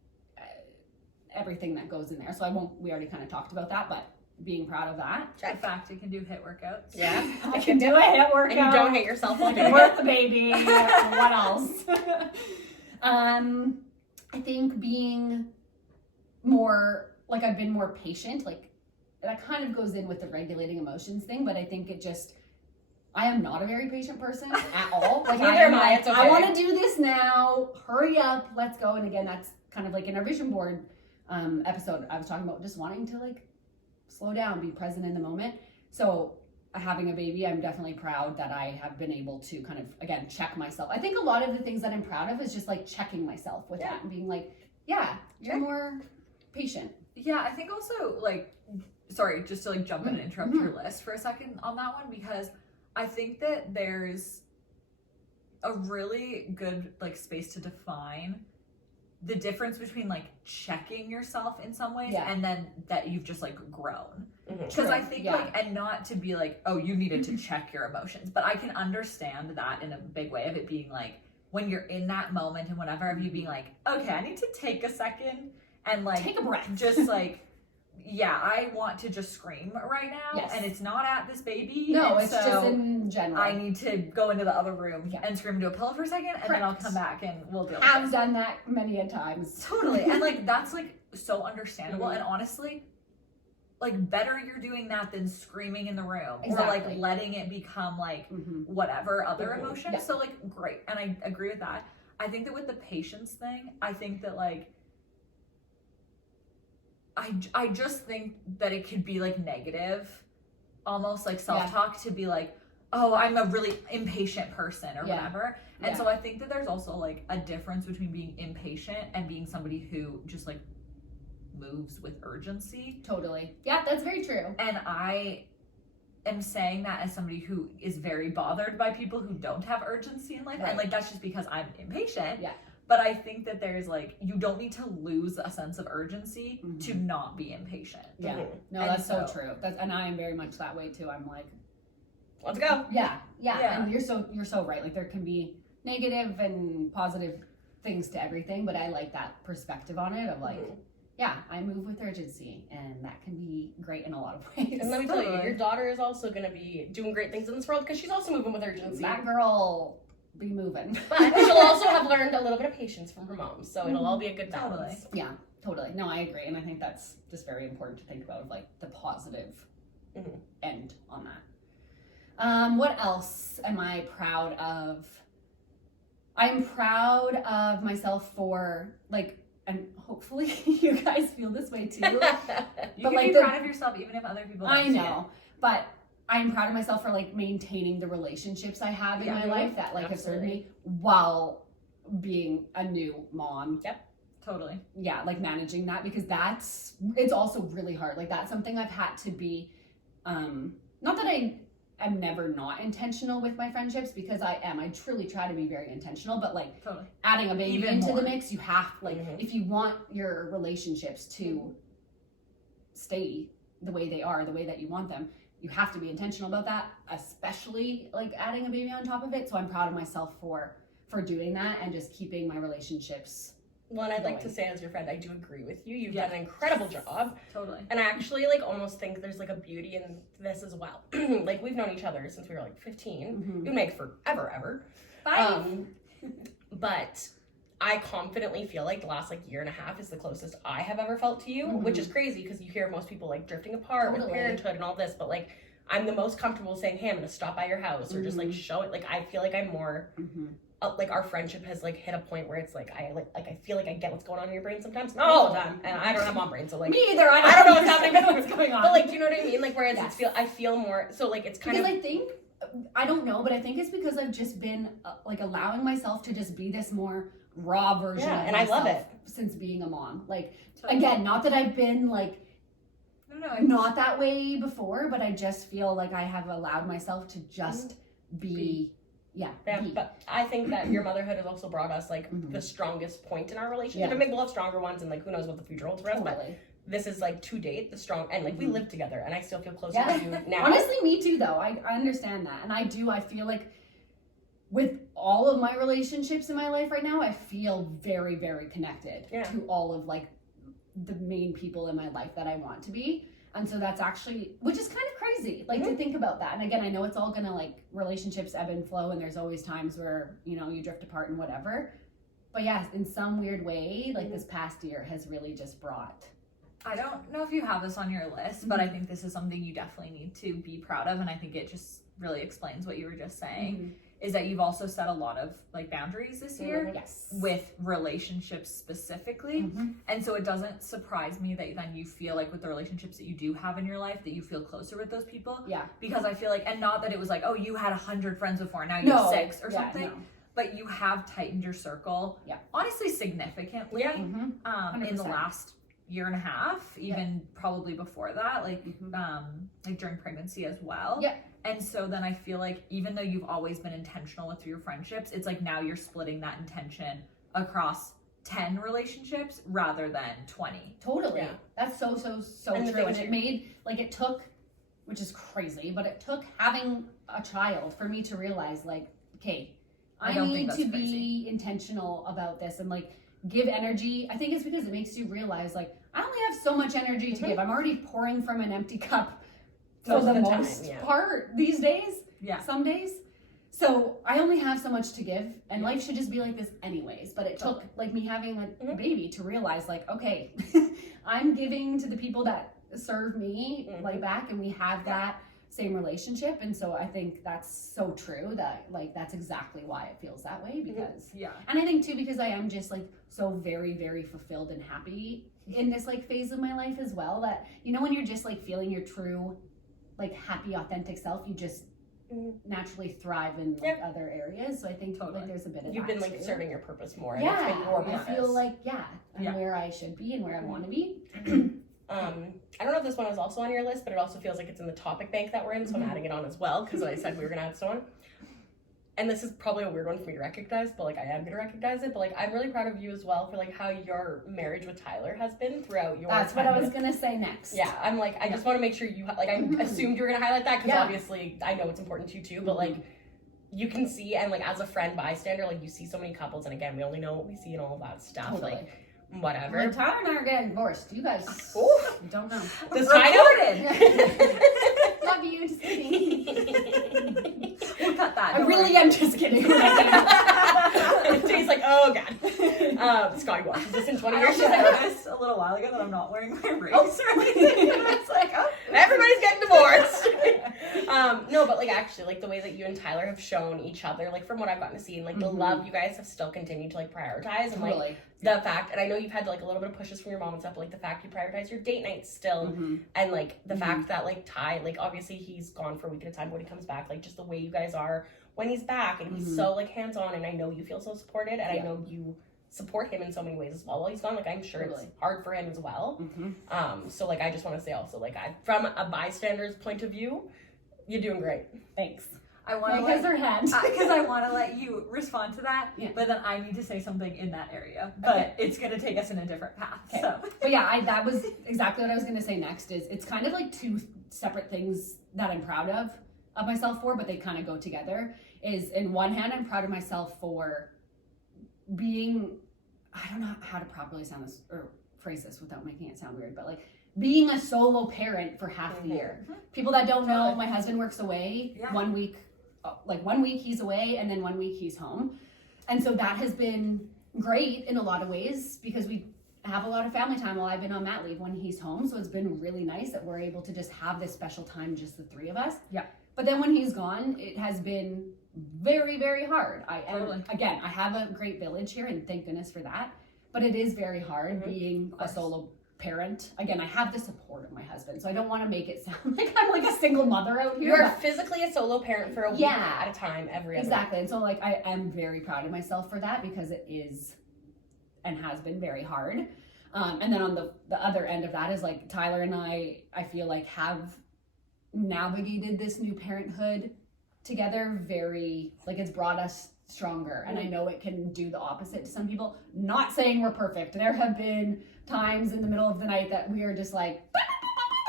everything that goes in there. So we already kind of talked about that, but being proud of that. The fact it can do HIIT workouts. Yeah. I can do a HIIT workout. And you don't hate yourself while doing Worth it. the baby. What else? I think being more, like, I've been more patient, like that kind of goes in with the regulating emotions thing, but I think I am not a very patient person at all. Like, Neither am I. It's okay. I want to do this now. Hurry up. Let's go. And again, that's kind of like in our vision board episode, I was talking about just wanting to like slow down, be present in the moment. So having a baby, I'm definitely proud that I have been able to kind of, again, check myself. I think a lot of the things that I'm proud of is just like checking myself with that and being like, yeah, you're more patient. Yeah, I think also like, sorry, just to like jump in and interrupt your list for a second on that one, because I think that there's a really good like space to define the difference between like checking yourself in some ways and then that you've just like grown. Because I think like, and not to be like, oh, you needed to check your emotions, but I can understand that in a big way of it being like, when you're in that moment and whatever, of you being like, okay, I need to take a second and like take a breath. Just like, yeah, I want to just scream right now, and it's not at this baby. No, and it's so just in general. I need to go into the other room and scream into a pillow for a second, and then I'll come back and we'll deal with it. I've done that many a times. Totally, and like that's like so understandable, and honestly, like better you're doing that than screaming in the room or like letting it become like whatever other emotion. Yeah. So like great, and I agree with that. I think that with the patience thing, I think that like I just think that it could be like negative, almost like self-talk to be like, oh, I'm a really impatient person or whatever. And so I think that there's also like a difference between being impatient and being somebody who just like moves with urgency. Totally. Yeah, that's very true. And I am saying that as somebody who is very bothered by people who don't have urgency in life. And like that's just because I'm impatient. Yeah. But I think that there's like, you don't need to lose a sense of urgency to not be impatient. Yeah. No, and that's so true. And I am very much that way too. I'm like, let's go. Yeah. And you're so right. Like there can be negative and positive things to everything, but I like that perspective on it of like, yeah, I move with urgency, and that can be great in a lot of ways. And let me tell you, your daughter is also going to be doing great things in this world because she's also moving with urgency. That girl be moving. But she'll also have learned a little bit of patience from her mom, so it'll all be a good balance. Totally. Yeah, totally. No, I agree, and I think that's just very important to think about of like the positive end on that. What else am I proud of? I'm proud of myself for like, and hopefully you guys feel this way too. You can like be proud of yourself even if other people don't. I know, but I'm proud of myself for like maintaining the relationships I have in my life that like have served me while being a new mom. Yep. Totally. Yeah, like managing that, because it's also really hard. Like that's something I've had to be, not that I'm never not intentional with my friendships, because I truly try to be very intentional, but like adding a baby into the mix, you have like, if you want your relationships to stay the way they are, the way that you want them, you have to be intentional about that, especially like adding a baby on top of it. So I'm proud of myself for doing that and just keeping my relationships. Well, and I'd like to say as your friend, I do agree with you. You've done an incredible job. Totally. And I actually like almost think there's like a beauty in this as well. Like we've known each other since we were like 15. We've made forever. But I confidently feel like the last like year and a half is the closest I have ever felt to you, which is crazy because you hear most people like drifting apart with parenthood and all this, but like I'm the most comfortable saying, hey, I'm gonna stop by your house or just like show it. Like I feel like I'm more like our friendship has like hit a point where it's like I feel like I get what's going on in your brain sometimes, not all the time, and I don't have mom brain, so like me either. I don't know what's happening, what's going on. But like, do you know what I mean? Like, whereas I feel more. So like, it's kind because I think I don't know, but I think it's because I've just been like allowing myself to just be this more raw version of and myself I love it since being a mom. Like again, not that I've been like not that way before, but I just feel like I have allowed myself to just be. Yeah, but I think that your motherhood has also brought us like the strongest point in our relationship. I mean, we'll have stronger ones, and like who knows what the future holds for us. But this is like to date the strong, and like we live together, and I still feel closer to you now. Honestly, me too. Though I understand that, and I feel like with all of my relationships in my life right now, I feel very, very connected to all of like the main people in my life that I want to be. And so that's actually, which is kind of crazy, like to think about that. And again, I know it's all gonna like relationships ebb and flow, and there's always times where, you know, you drift apart and whatever. But yes, in some weird way, like this past year has really just brought. I don't know if you have this on your list, but I think this is something you definitely need to be proud of. And I think it just really explains what you were just saying. is that you've also set a lot of like boundaries this year Yes. with relationships specifically. And so it doesn't surprise me that then you feel like with the relationships that you do have in your life that you feel closer with those people. Yeah. Because I feel like, and not that it was like, oh, you had 100 friends before, now you have 6 or something. No. But you have tightened your circle, honestly, significantly in the 100%. last year and a half, even probably before that, like during pregnancy as well. Yeah. And so then I feel like even though you've always been intentional with your friendships, it's like now you're splitting that intention across 10 relationships rather than 20. Totally. Yeah. That's so And the true. thing And is it made, like, it took, which is crazy, but it took having a child for me to realize, like, okay, I don't need think to that's be crazy. intentional about this and, like, give energy. I think it's because it makes you realize, like, I only have so much energy to give. I'm already pouring from an empty cup for Most the of the time, most yeah. part these days. Yeah. Some days. So I only have so much to give, and life should just be like this anyways. But it took like me having a baby to realize, like, okay, I'm giving to the people that serve me like back, and we have that same relationship. And so I think that's so true that like that's exactly why it feels that way, because and I think too because I am just like so very, very fulfilled and happy in this like phase of my life as well, that you know when you're just like feeling your true like happy authentic self, you just naturally thrive in like other areas. So I think like there's a bit of You've that been like too. serving your purpose more. Yeah, and it's been your I purpose. feel like I'm where I should be and where I want to be. I don't know if this one was also on your list, but it also feels like it's in the topic bank that we're in, so I'm adding it on as well because I said we were gonna add someone. And this is probably a weird one for me to recognize, but like I am gonna recognize it. But like I'm really proud of you as well for like how your marriage with Tyler has been throughout your. That's time what I was with- gonna say next. Yeah, I'm like I just want to make sure you like I assumed you were gonna highlight that because obviously I know it's important to you too, but like. You can see, and like as a friend bystander, like you see so many couples, and again, we only know what we see and all of that stuff, Totally. like whatever. When Tyler and I are getting divorced, you guys don't know. Does Ty know? Love you, just kidding. We'll cut that. I don't really worry. am just kidding. Jay's like, oh god. Scotty watches this in 20 I years. also She's like, noticed a little while ago that I'm not wearing my rings or anything. It's like, oh. everybody's getting divorced. No, but like actually, like the way that you and Tyler have shown each other, like from what I've gotten to see, and like the love you guys have still continued to like prioritize, and like Totally. the fact, and I know you've had like a little bit of pushes from your mom and stuff, but like the fact you prioritize your date nights still, and like the fact that like Ty, like obviously he's gone for a week at a time, but when he comes back, like just the way you guys are when he's back, and he's so like hands on, and I know you feel so supported, and I know you support him in so many ways as well while he's gone. Like I'm sure it's hard for him as well. So like I just want to say also like from a bystander's point of view, you're doing great. Thanks. I want to Because her hand. because I want to let you respond to that, but then I need to say something in that area. But it's going to take us in a different path. Okay. So, But yeah, that was exactly what I was going to say next. Is it's kind of like two separate things that I'm proud of myself for, but they kind of go together. Is in one hand, I'm proud of myself for being, I don't know how to properly sound this or phrase this without making it sound weird, but like being a solo parent for half the year. People that don't know, my husband works away 1 week, like 1 week he's away and then 1 week he's home. And so that has been great in a lot of ways because we have a lot of family time while I've been on mat leave when he's home. So it's been really nice that we're able to just have this special time, just the three of us. Yeah. But then when he's gone, it has been very, very hard. Totally. Again, I have a great village here and thank goodness for that. But it is very hard being a solo parent. Again, I have the support of my husband, so I don't want to make it sound like I'm like a single mother out here. You're physically a solo parent for a week at a time every other exactly. And so like I am very proud of myself for that because it is and has been very hard. And then on the other end of that is like Tyler and I feel like have navigated this new parenthood together very, like it's brought us stronger. And I know it can do the opposite to some people. Not saying we're perfect. There have been times in the middle of the night that we are just like,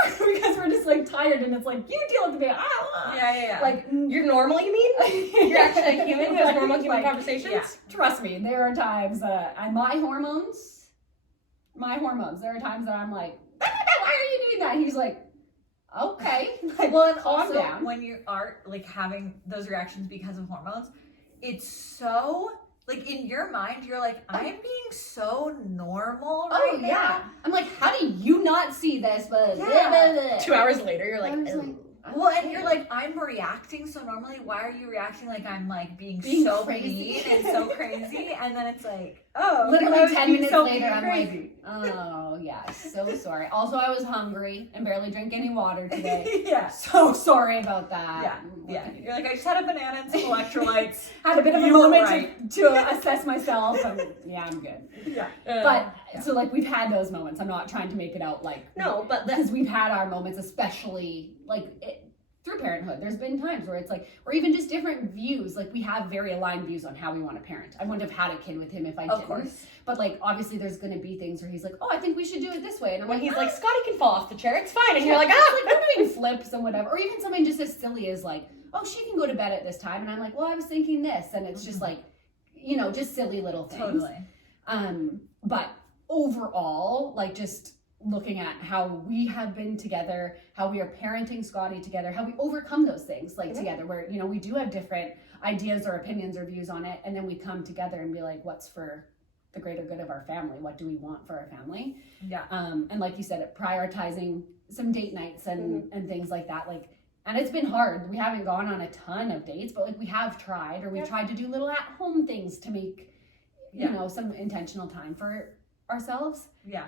because we're just like tired and it's like, you deal with me. yeah. Like, You're normal, you mean? You're actually a human who has normal human conversations? Yeah. trust me, there are times and my hormones, there are times that I'm like, why are you doing that? He's like, okay, like, Well, and calm also down. when you are like having those reactions because of hormones, it's so like in your mind you're like, I'm being so normal right now. I'm like, how do you not see this? But Yeah. 2 hours later, you're like, I was "Oh." like, Well, and you're like, I'm reacting, so normally why are you reacting like I'm like being so crazy mean and so crazy? And then it's like, oh, literally I was 10 being minutes so later, I'm crazy. like, oh yeah, so sorry. Also, I was hungry and barely drank any water today. Yeah. So sorry about that. Yeah. Yeah. You're like, I just had a banana and some electrolytes. Had a bit of a You were moment right. to assess myself. Yeah, I'm good. Yeah. But so like we've had those moments. I'm not trying to make it out like No, but because we've had our moments, especially like through parenthood. There's been times where it's like, or even just different views. Like we have very aligned views on how we want to parent. I wouldn't have had a kid with him if I didn't. Of course. But like obviously there's going to be things where he's like, oh, I think we should do it this way, and I'm when like, he's like, Scotty can fall off the chair, it's fine, and you're like, like we're doing flips and whatever, or even something just as silly as like, oh, she can go to bed at this time, and I'm like, well, I was thinking this, and it's just like, you know, just silly little things. Totally. But overall, like just looking at how we have been together, how we are parenting Scotty together, how we overcome those things like together, where, you know, we do have different ideas or opinions or views on it, and then we come together and be like, what's for the greater good of our family? What do we want for our family? Yeah. And like you said, prioritizing some date nights and things like that, like, and it's been hard. We haven't gone on a ton of dates, but like we have tried, or we've tried to do little at-home things to make, you know, some intentional time for ourselves. Yeah.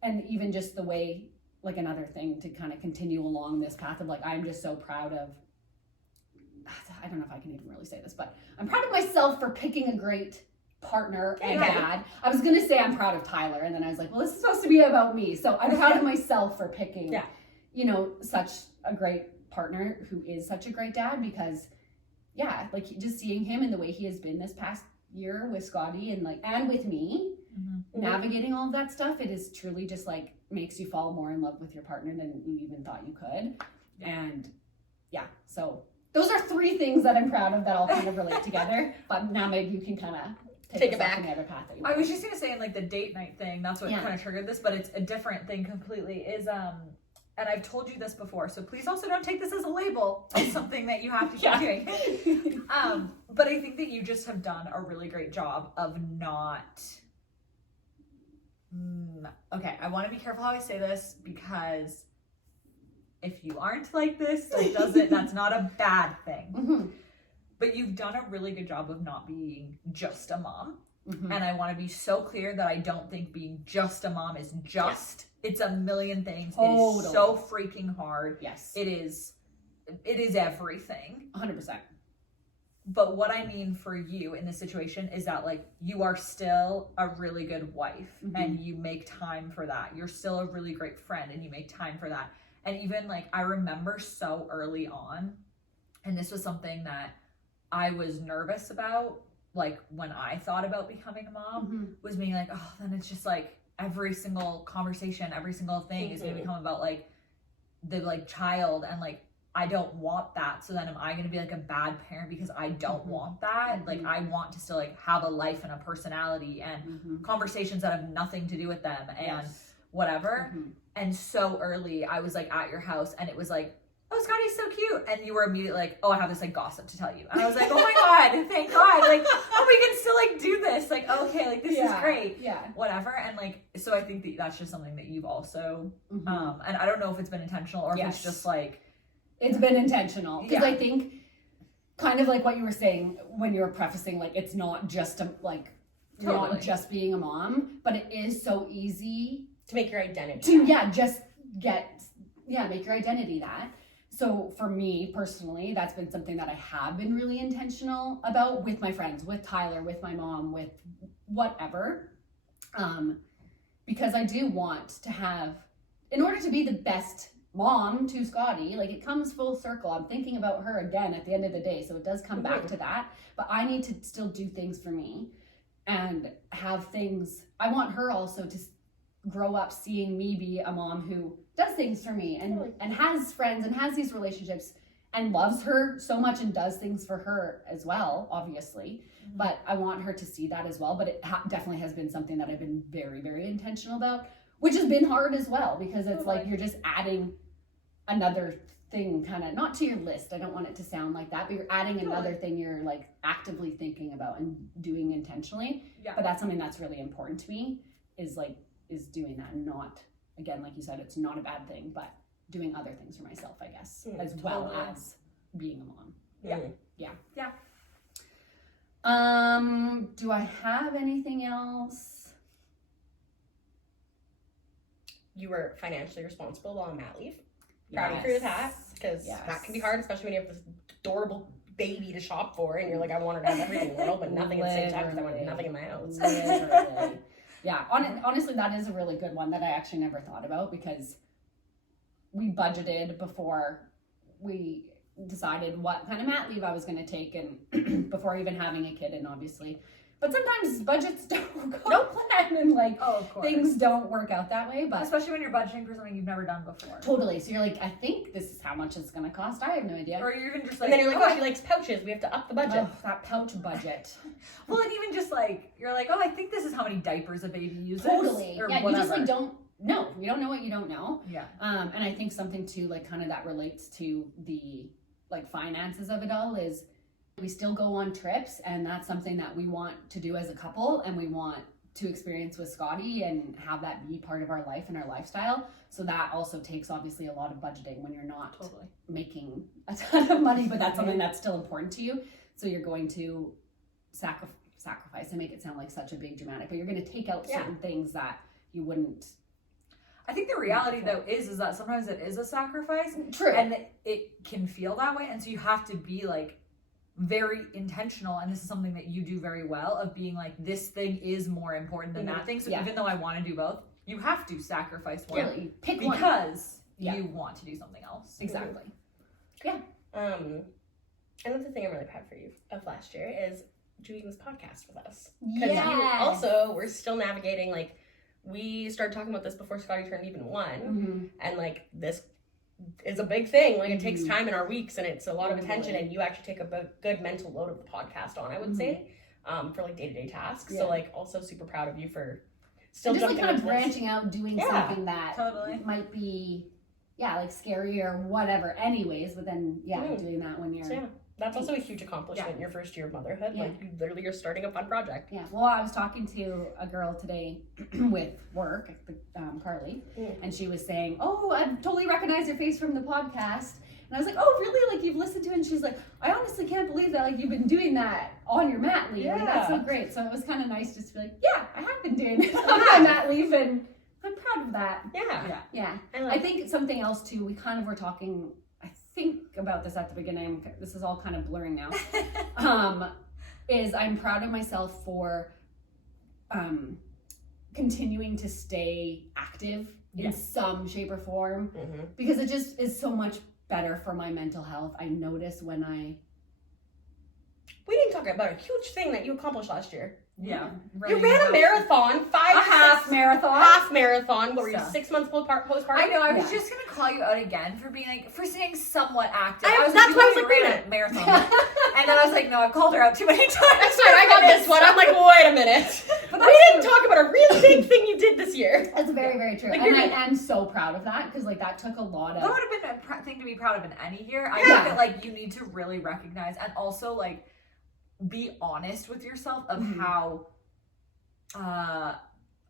And even just the way, like another thing to kind of continue along this path of like, I'm just so proud of, I don't know if I can even really say this, but I'm proud of myself for picking a great partner and dad. I was going to say I'm proud of Tyler, and then I was like, well, this is supposed to be about me. So I'm proud of myself for picking, you know, such a great partner who is such a great dad, because like just seeing him and the way he has been this past year with Scotty and like, and with me, navigating all of that stuff, it is truly just like makes you fall more in love with your partner than you even thought you could. And so those are 3 things that I'm proud of that all kind of relate together. But now maybe you can kind of take it back in the other path that you I was just gonna say, in like the date night thing, that's what kind of triggered this, but it's a different thing completely. Is and I've told you this before, so please also don't take this as a label. It's something that you have to keep doing. But I think that you just have done a really great job of not. Okay, I want to be careful how I say this, because if you aren't like this, that's not a bad thing. But you've done a really good job of not being just a mom. And I want to be so clear that I don't think being just a mom is just. It's a million things. It is so freaking hard. Yes. It is everything. 100%. But what I mean for you in this situation is that like you are still a really good wife and you make time for that. You're still a really great friend and you make time for that. And even like I remember so early on, and this was something that I was nervous about, like when I thought about becoming a mom, was being like, oh, then it's just like every single conversation, every single thing is going to become about like the like child, and like I don't want that. So then am I going to be like a bad parent because I don't want that? Like I want to still like have a life and a personality and conversations that have nothing to do with them and whatever. And so early I was like at your house and it was like, oh, Scotty's so cute. And you were immediately like, oh, I have this like gossip to tell you. And I was like, oh my God, thank God. Like, oh, we can still like do this. Like, okay, like this is great. Yeah. Whatever. And like, so I think that that's just something that you've also, and I don't know if it's been intentional or if it's just like. It's been intentional. Because I think kind of like what you were saying when you were prefacing, like, it's not just not just being a mom, but it is so easy to make your identity. To, make your identity that. So for me personally, that's been something that I have been really intentional about with my friends, with Tyler, with my mom, with whatever. Because I do want to have, in order to be the best mom to Scotty, like it comes full circle. I'm thinking about her again at the end of the day. So it does come back to that, but I need to still do things for me and have things. I want her also to grow up seeing me be a mom who does things for me and has friends and has these relationships and loves her so much and does things for her as well, obviously. But I want her to see that as well. But it definitely has been something that I've been very, very intentional about, which has been hard as well, because it's like you're just adding another thing, kind of not to your list. I don't want it to sound like that, but you're adding another thing you're like actively thinking about and doing intentionally. But that's something that's really important to me, is doing that, and not, again, like you said, it's not a bad thing, but doing other things for myself, I guess, as well as being a mom. Yeah. Do I have anything else? You were financially responsible while on mat leave. Proud of you for that, because that can be hard, especially when you have this adorable baby to shop for, and you're like, I want her to have everything in the world, but nothing at the same time because I want nothing in my house. Literally. Yeah, honestly, that is a really good one that I actually never thought about, because we budgeted before we decided what kind of mat leave I was going to take, and before even having a kid, and obviously. But sometimes budgets don't go plan, and like things don't work out that way. But especially when you're budgeting for something you've never done before. Totally. So you're like, I think this is how much it's going to cost. I have no idea. Or you're even just like, and then you're like, oh, she likes pouches. We have to up the budget. Oh, that pouch budget. Well, and even just like, you're like, oh, I think this is how many diapers a baby uses. Totally. Or yeah, whatever. you just like don't know. You don't know what you don't know. Yeah. And I think something too, like kind of that relates to the like finances of it all is we still go on trips, and that's something that we want to do as a couple, and we want to experience with Scotty and have that be part of our life and our lifestyle. So that also takes obviously a lot of budgeting when you're not making a ton of money, but that's something that's still important to you. So you're going to sacrifice, and make it sound like such a big dramatic, but you're going to take out certain things that you wouldn't. I think the reality though is that sometimes it is a sacrifice. True. And it can feel that way. And so you have to be like very intentional, and this is something that you do very well, of being like, this thing is more important than that thing. So even though I want to do both, you have to sacrifice one. Really, pick because one. you want to do something else. Exactly. Another thing I'm really proud for you of last year is doing this podcast with us. Because Yes. you also were still navigating, like, we started talking about this before Scotty turned even one, and like this is a big thing. Like it takes time in our weeks, and it's a lot of attention, and you actually take a good mental load of the podcast on, I would say, for like day-to-day tasks. So like also super proud of you for still just jumping like kind of into this. branching out, doing something that might be like scary or whatever anyways, but then doing that when you're that's also a huge accomplishment in your first year of motherhood. Like you literally are starting a fun project. Well, I was talking to a girl today with work, Carly, and she was saying, oh, I totally recognize your face from the podcast. And I was like, oh, really? Like, you've listened to it? And she's like, I honestly can't believe that, like, you've been doing that on your mat leave. Like, that's so great. So it was kind of nice just to be like, yeah, I have been doing it on my mat leave, and I'm proud of that. Yeah. I think it's something else, too. We kind of were talking, I think about this at the beginning. This is all kind of blurring now. Is I'm proud of myself for continuing to stay active in some shape or form, because it just is so much better for my mental health. I notice when we didn't talk about a huge thing that you accomplished last year. Yeah. You ran a marathon, half marathon. What were you, 6 months postpartum? I know, I was just going to call you out again for being like, for staying somewhat active. That's why I was like, ran a marathon. And then I was like, no, I've called her out too many times. That's right, I got this one. I'm like, wait a minute. But we didn't talk about a really big thing you did this year. That's very, very true. Like, and I am so proud of that, because like that took a lot of... That would have been a thing to be proud of in any year. I think that like you need to really recognize, and also like be honest with yourself of how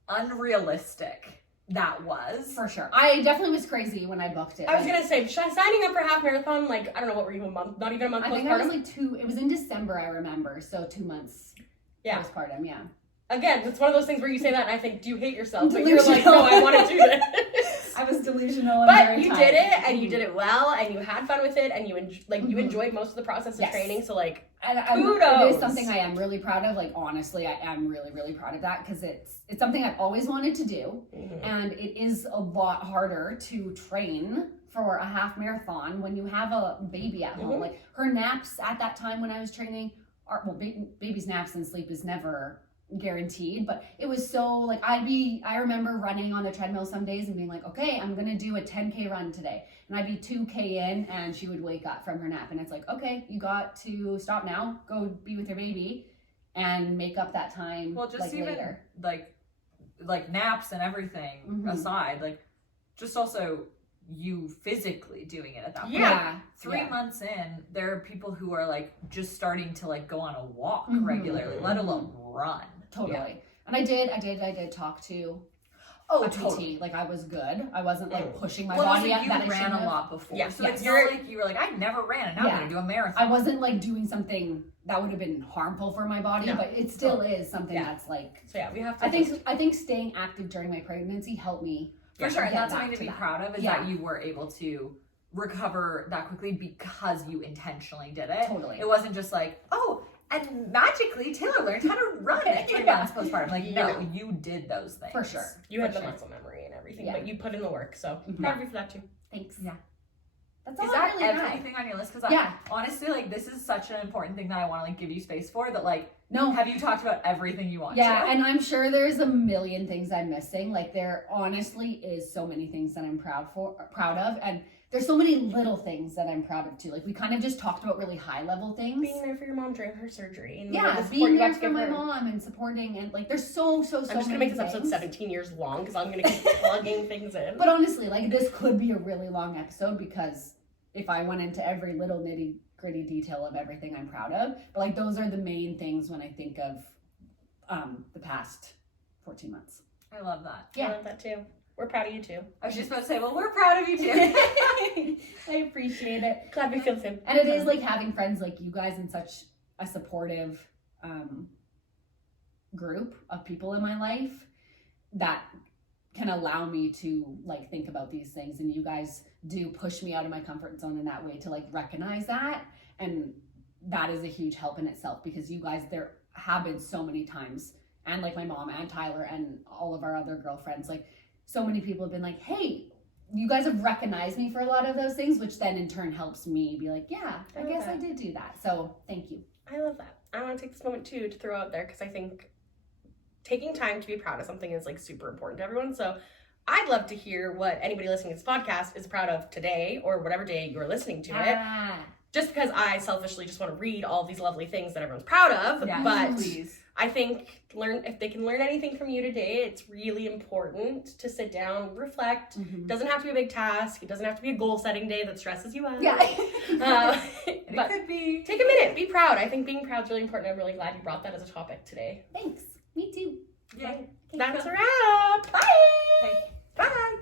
unrealistic that was. For sure. I definitely was crazy when I booked it. I was going to say, signing up for a half marathon, like, I don't know, what were you, a month? Not even a month postpartum? I think I was like it was in December, I remember, so 2 months postpartum, Again, it's one of those things where you say that and I think, do you hate yourself? But you're like, no, I want to do this. I was delusional. But you did it, and you did it well, and you had fun with it, and you enjoyed most of the process of training. So like, kudos. It is something I am really proud of. Like honestly, I am really, really proud of that, because it's something I've always wanted to do, and it is a lot harder to train for a half marathon when you have a baby at home. Like her naps at that time when I was training baby's naps and sleep is never guaranteed, but it was so like I remember running on the treadmill some days and being like, okay, I'm gonna do a 10K run today, and I'd be 2K in and she would wake up from her nap, and it's like, okay, you got to stop now, go be with your baby and make up that time. Well, just like, even later. like naps and everything aside, like just also you physically doing it at that point. 3 months in, there are people who are like just starting to like go on a walk regularly, let alone run. Totally. And I did talk to Oh, a PT. totally. Like I was good. I wasn't like pushing my Well, body like up you that I ran shouldn't a have. lot before. Yeah. So Yes. it's not like you were like, I never ran and now Yeah. I'm gonna do a marathon. I wasn't like doing something that would have been harmful for my body, No. but it still is something Yeah. that's like. So yeah, we have to. I think staying active during my pregnancy helped me. For sure, and get that's back something to be that. proud of is Yeah. that you were able to recover that quickly because you intentionally did it. Totally. It wasn't just like, oh, and magically Taylor learned how to run at 3 months postpartum. Like, no, you did those things. For sure. You had For the sure. muscle memory and everything, Yeah. but you put in the work. So Mhm. proud of you for that too. Thanks. Yeah. That's all Is I that really had. everything on your list? Because Yeah. honestly, like, this is such an important thing that I want to like give you space for. That like, No. have you talked about everything you want Yeah, to? and I'm sure there's a million things I'm missing. Like there honestly is so many things that I'm proud of, and there's so many little things that I'm proud of too. Like we kind of just talked about really high level things. Being there for your mom during her surgery. And the Yeah, support being you got there to for give my her. mom and supporting, and like there's so I'm just many gonna make this episode things. 17 years long because I'm gonna keep plugging things in. But honestly, like this could be a really long episode because if I went into every little nitty gritty detail of everything I'm proud of, but like those are the main things when I think of the past 14 months. I love that. I love that too. We're proud of you too. I was just about to say, well, we're proud of you too. I appreciate it. Glad we feel the same. And it is like having friends like you guys and such a supportive group of people in my life that can allow me to like think about these things, and you guys do push me out of my comfort zone in that way to like recognize that, and that is a huge help in itself because you guys, there have been so many times, and like my mom and Tyler and all of our other girlfriends, like so many people have been like, hey, you guys have recognized me for a lot of those things, which then in turn helps me be like, yeah, I guess I did do that. So thank you. I love that. I want to take this moment too to throw out there because I think taking time to be proud of something is like super important to everyone. So I'd love to hear what anybody listening to this podcast is proud of today or whatever day you're listening to it. Just because I selfishly just want to read all these lovely things that everyone's proud of. Yeah, but please. I think if they can learn anything from you today, it's really important to sit down, reflect. Mhm. It doesn't have to be a big task. It doesn't have to be a goal setting day that stresses you out. Yeah. But It could be. take a minute, be proud. I think being proud is really important. I'm really glad you brought that as a topic today. Thanks. Me too. Yeah. That's a wrap. Bye. Okay. Bye.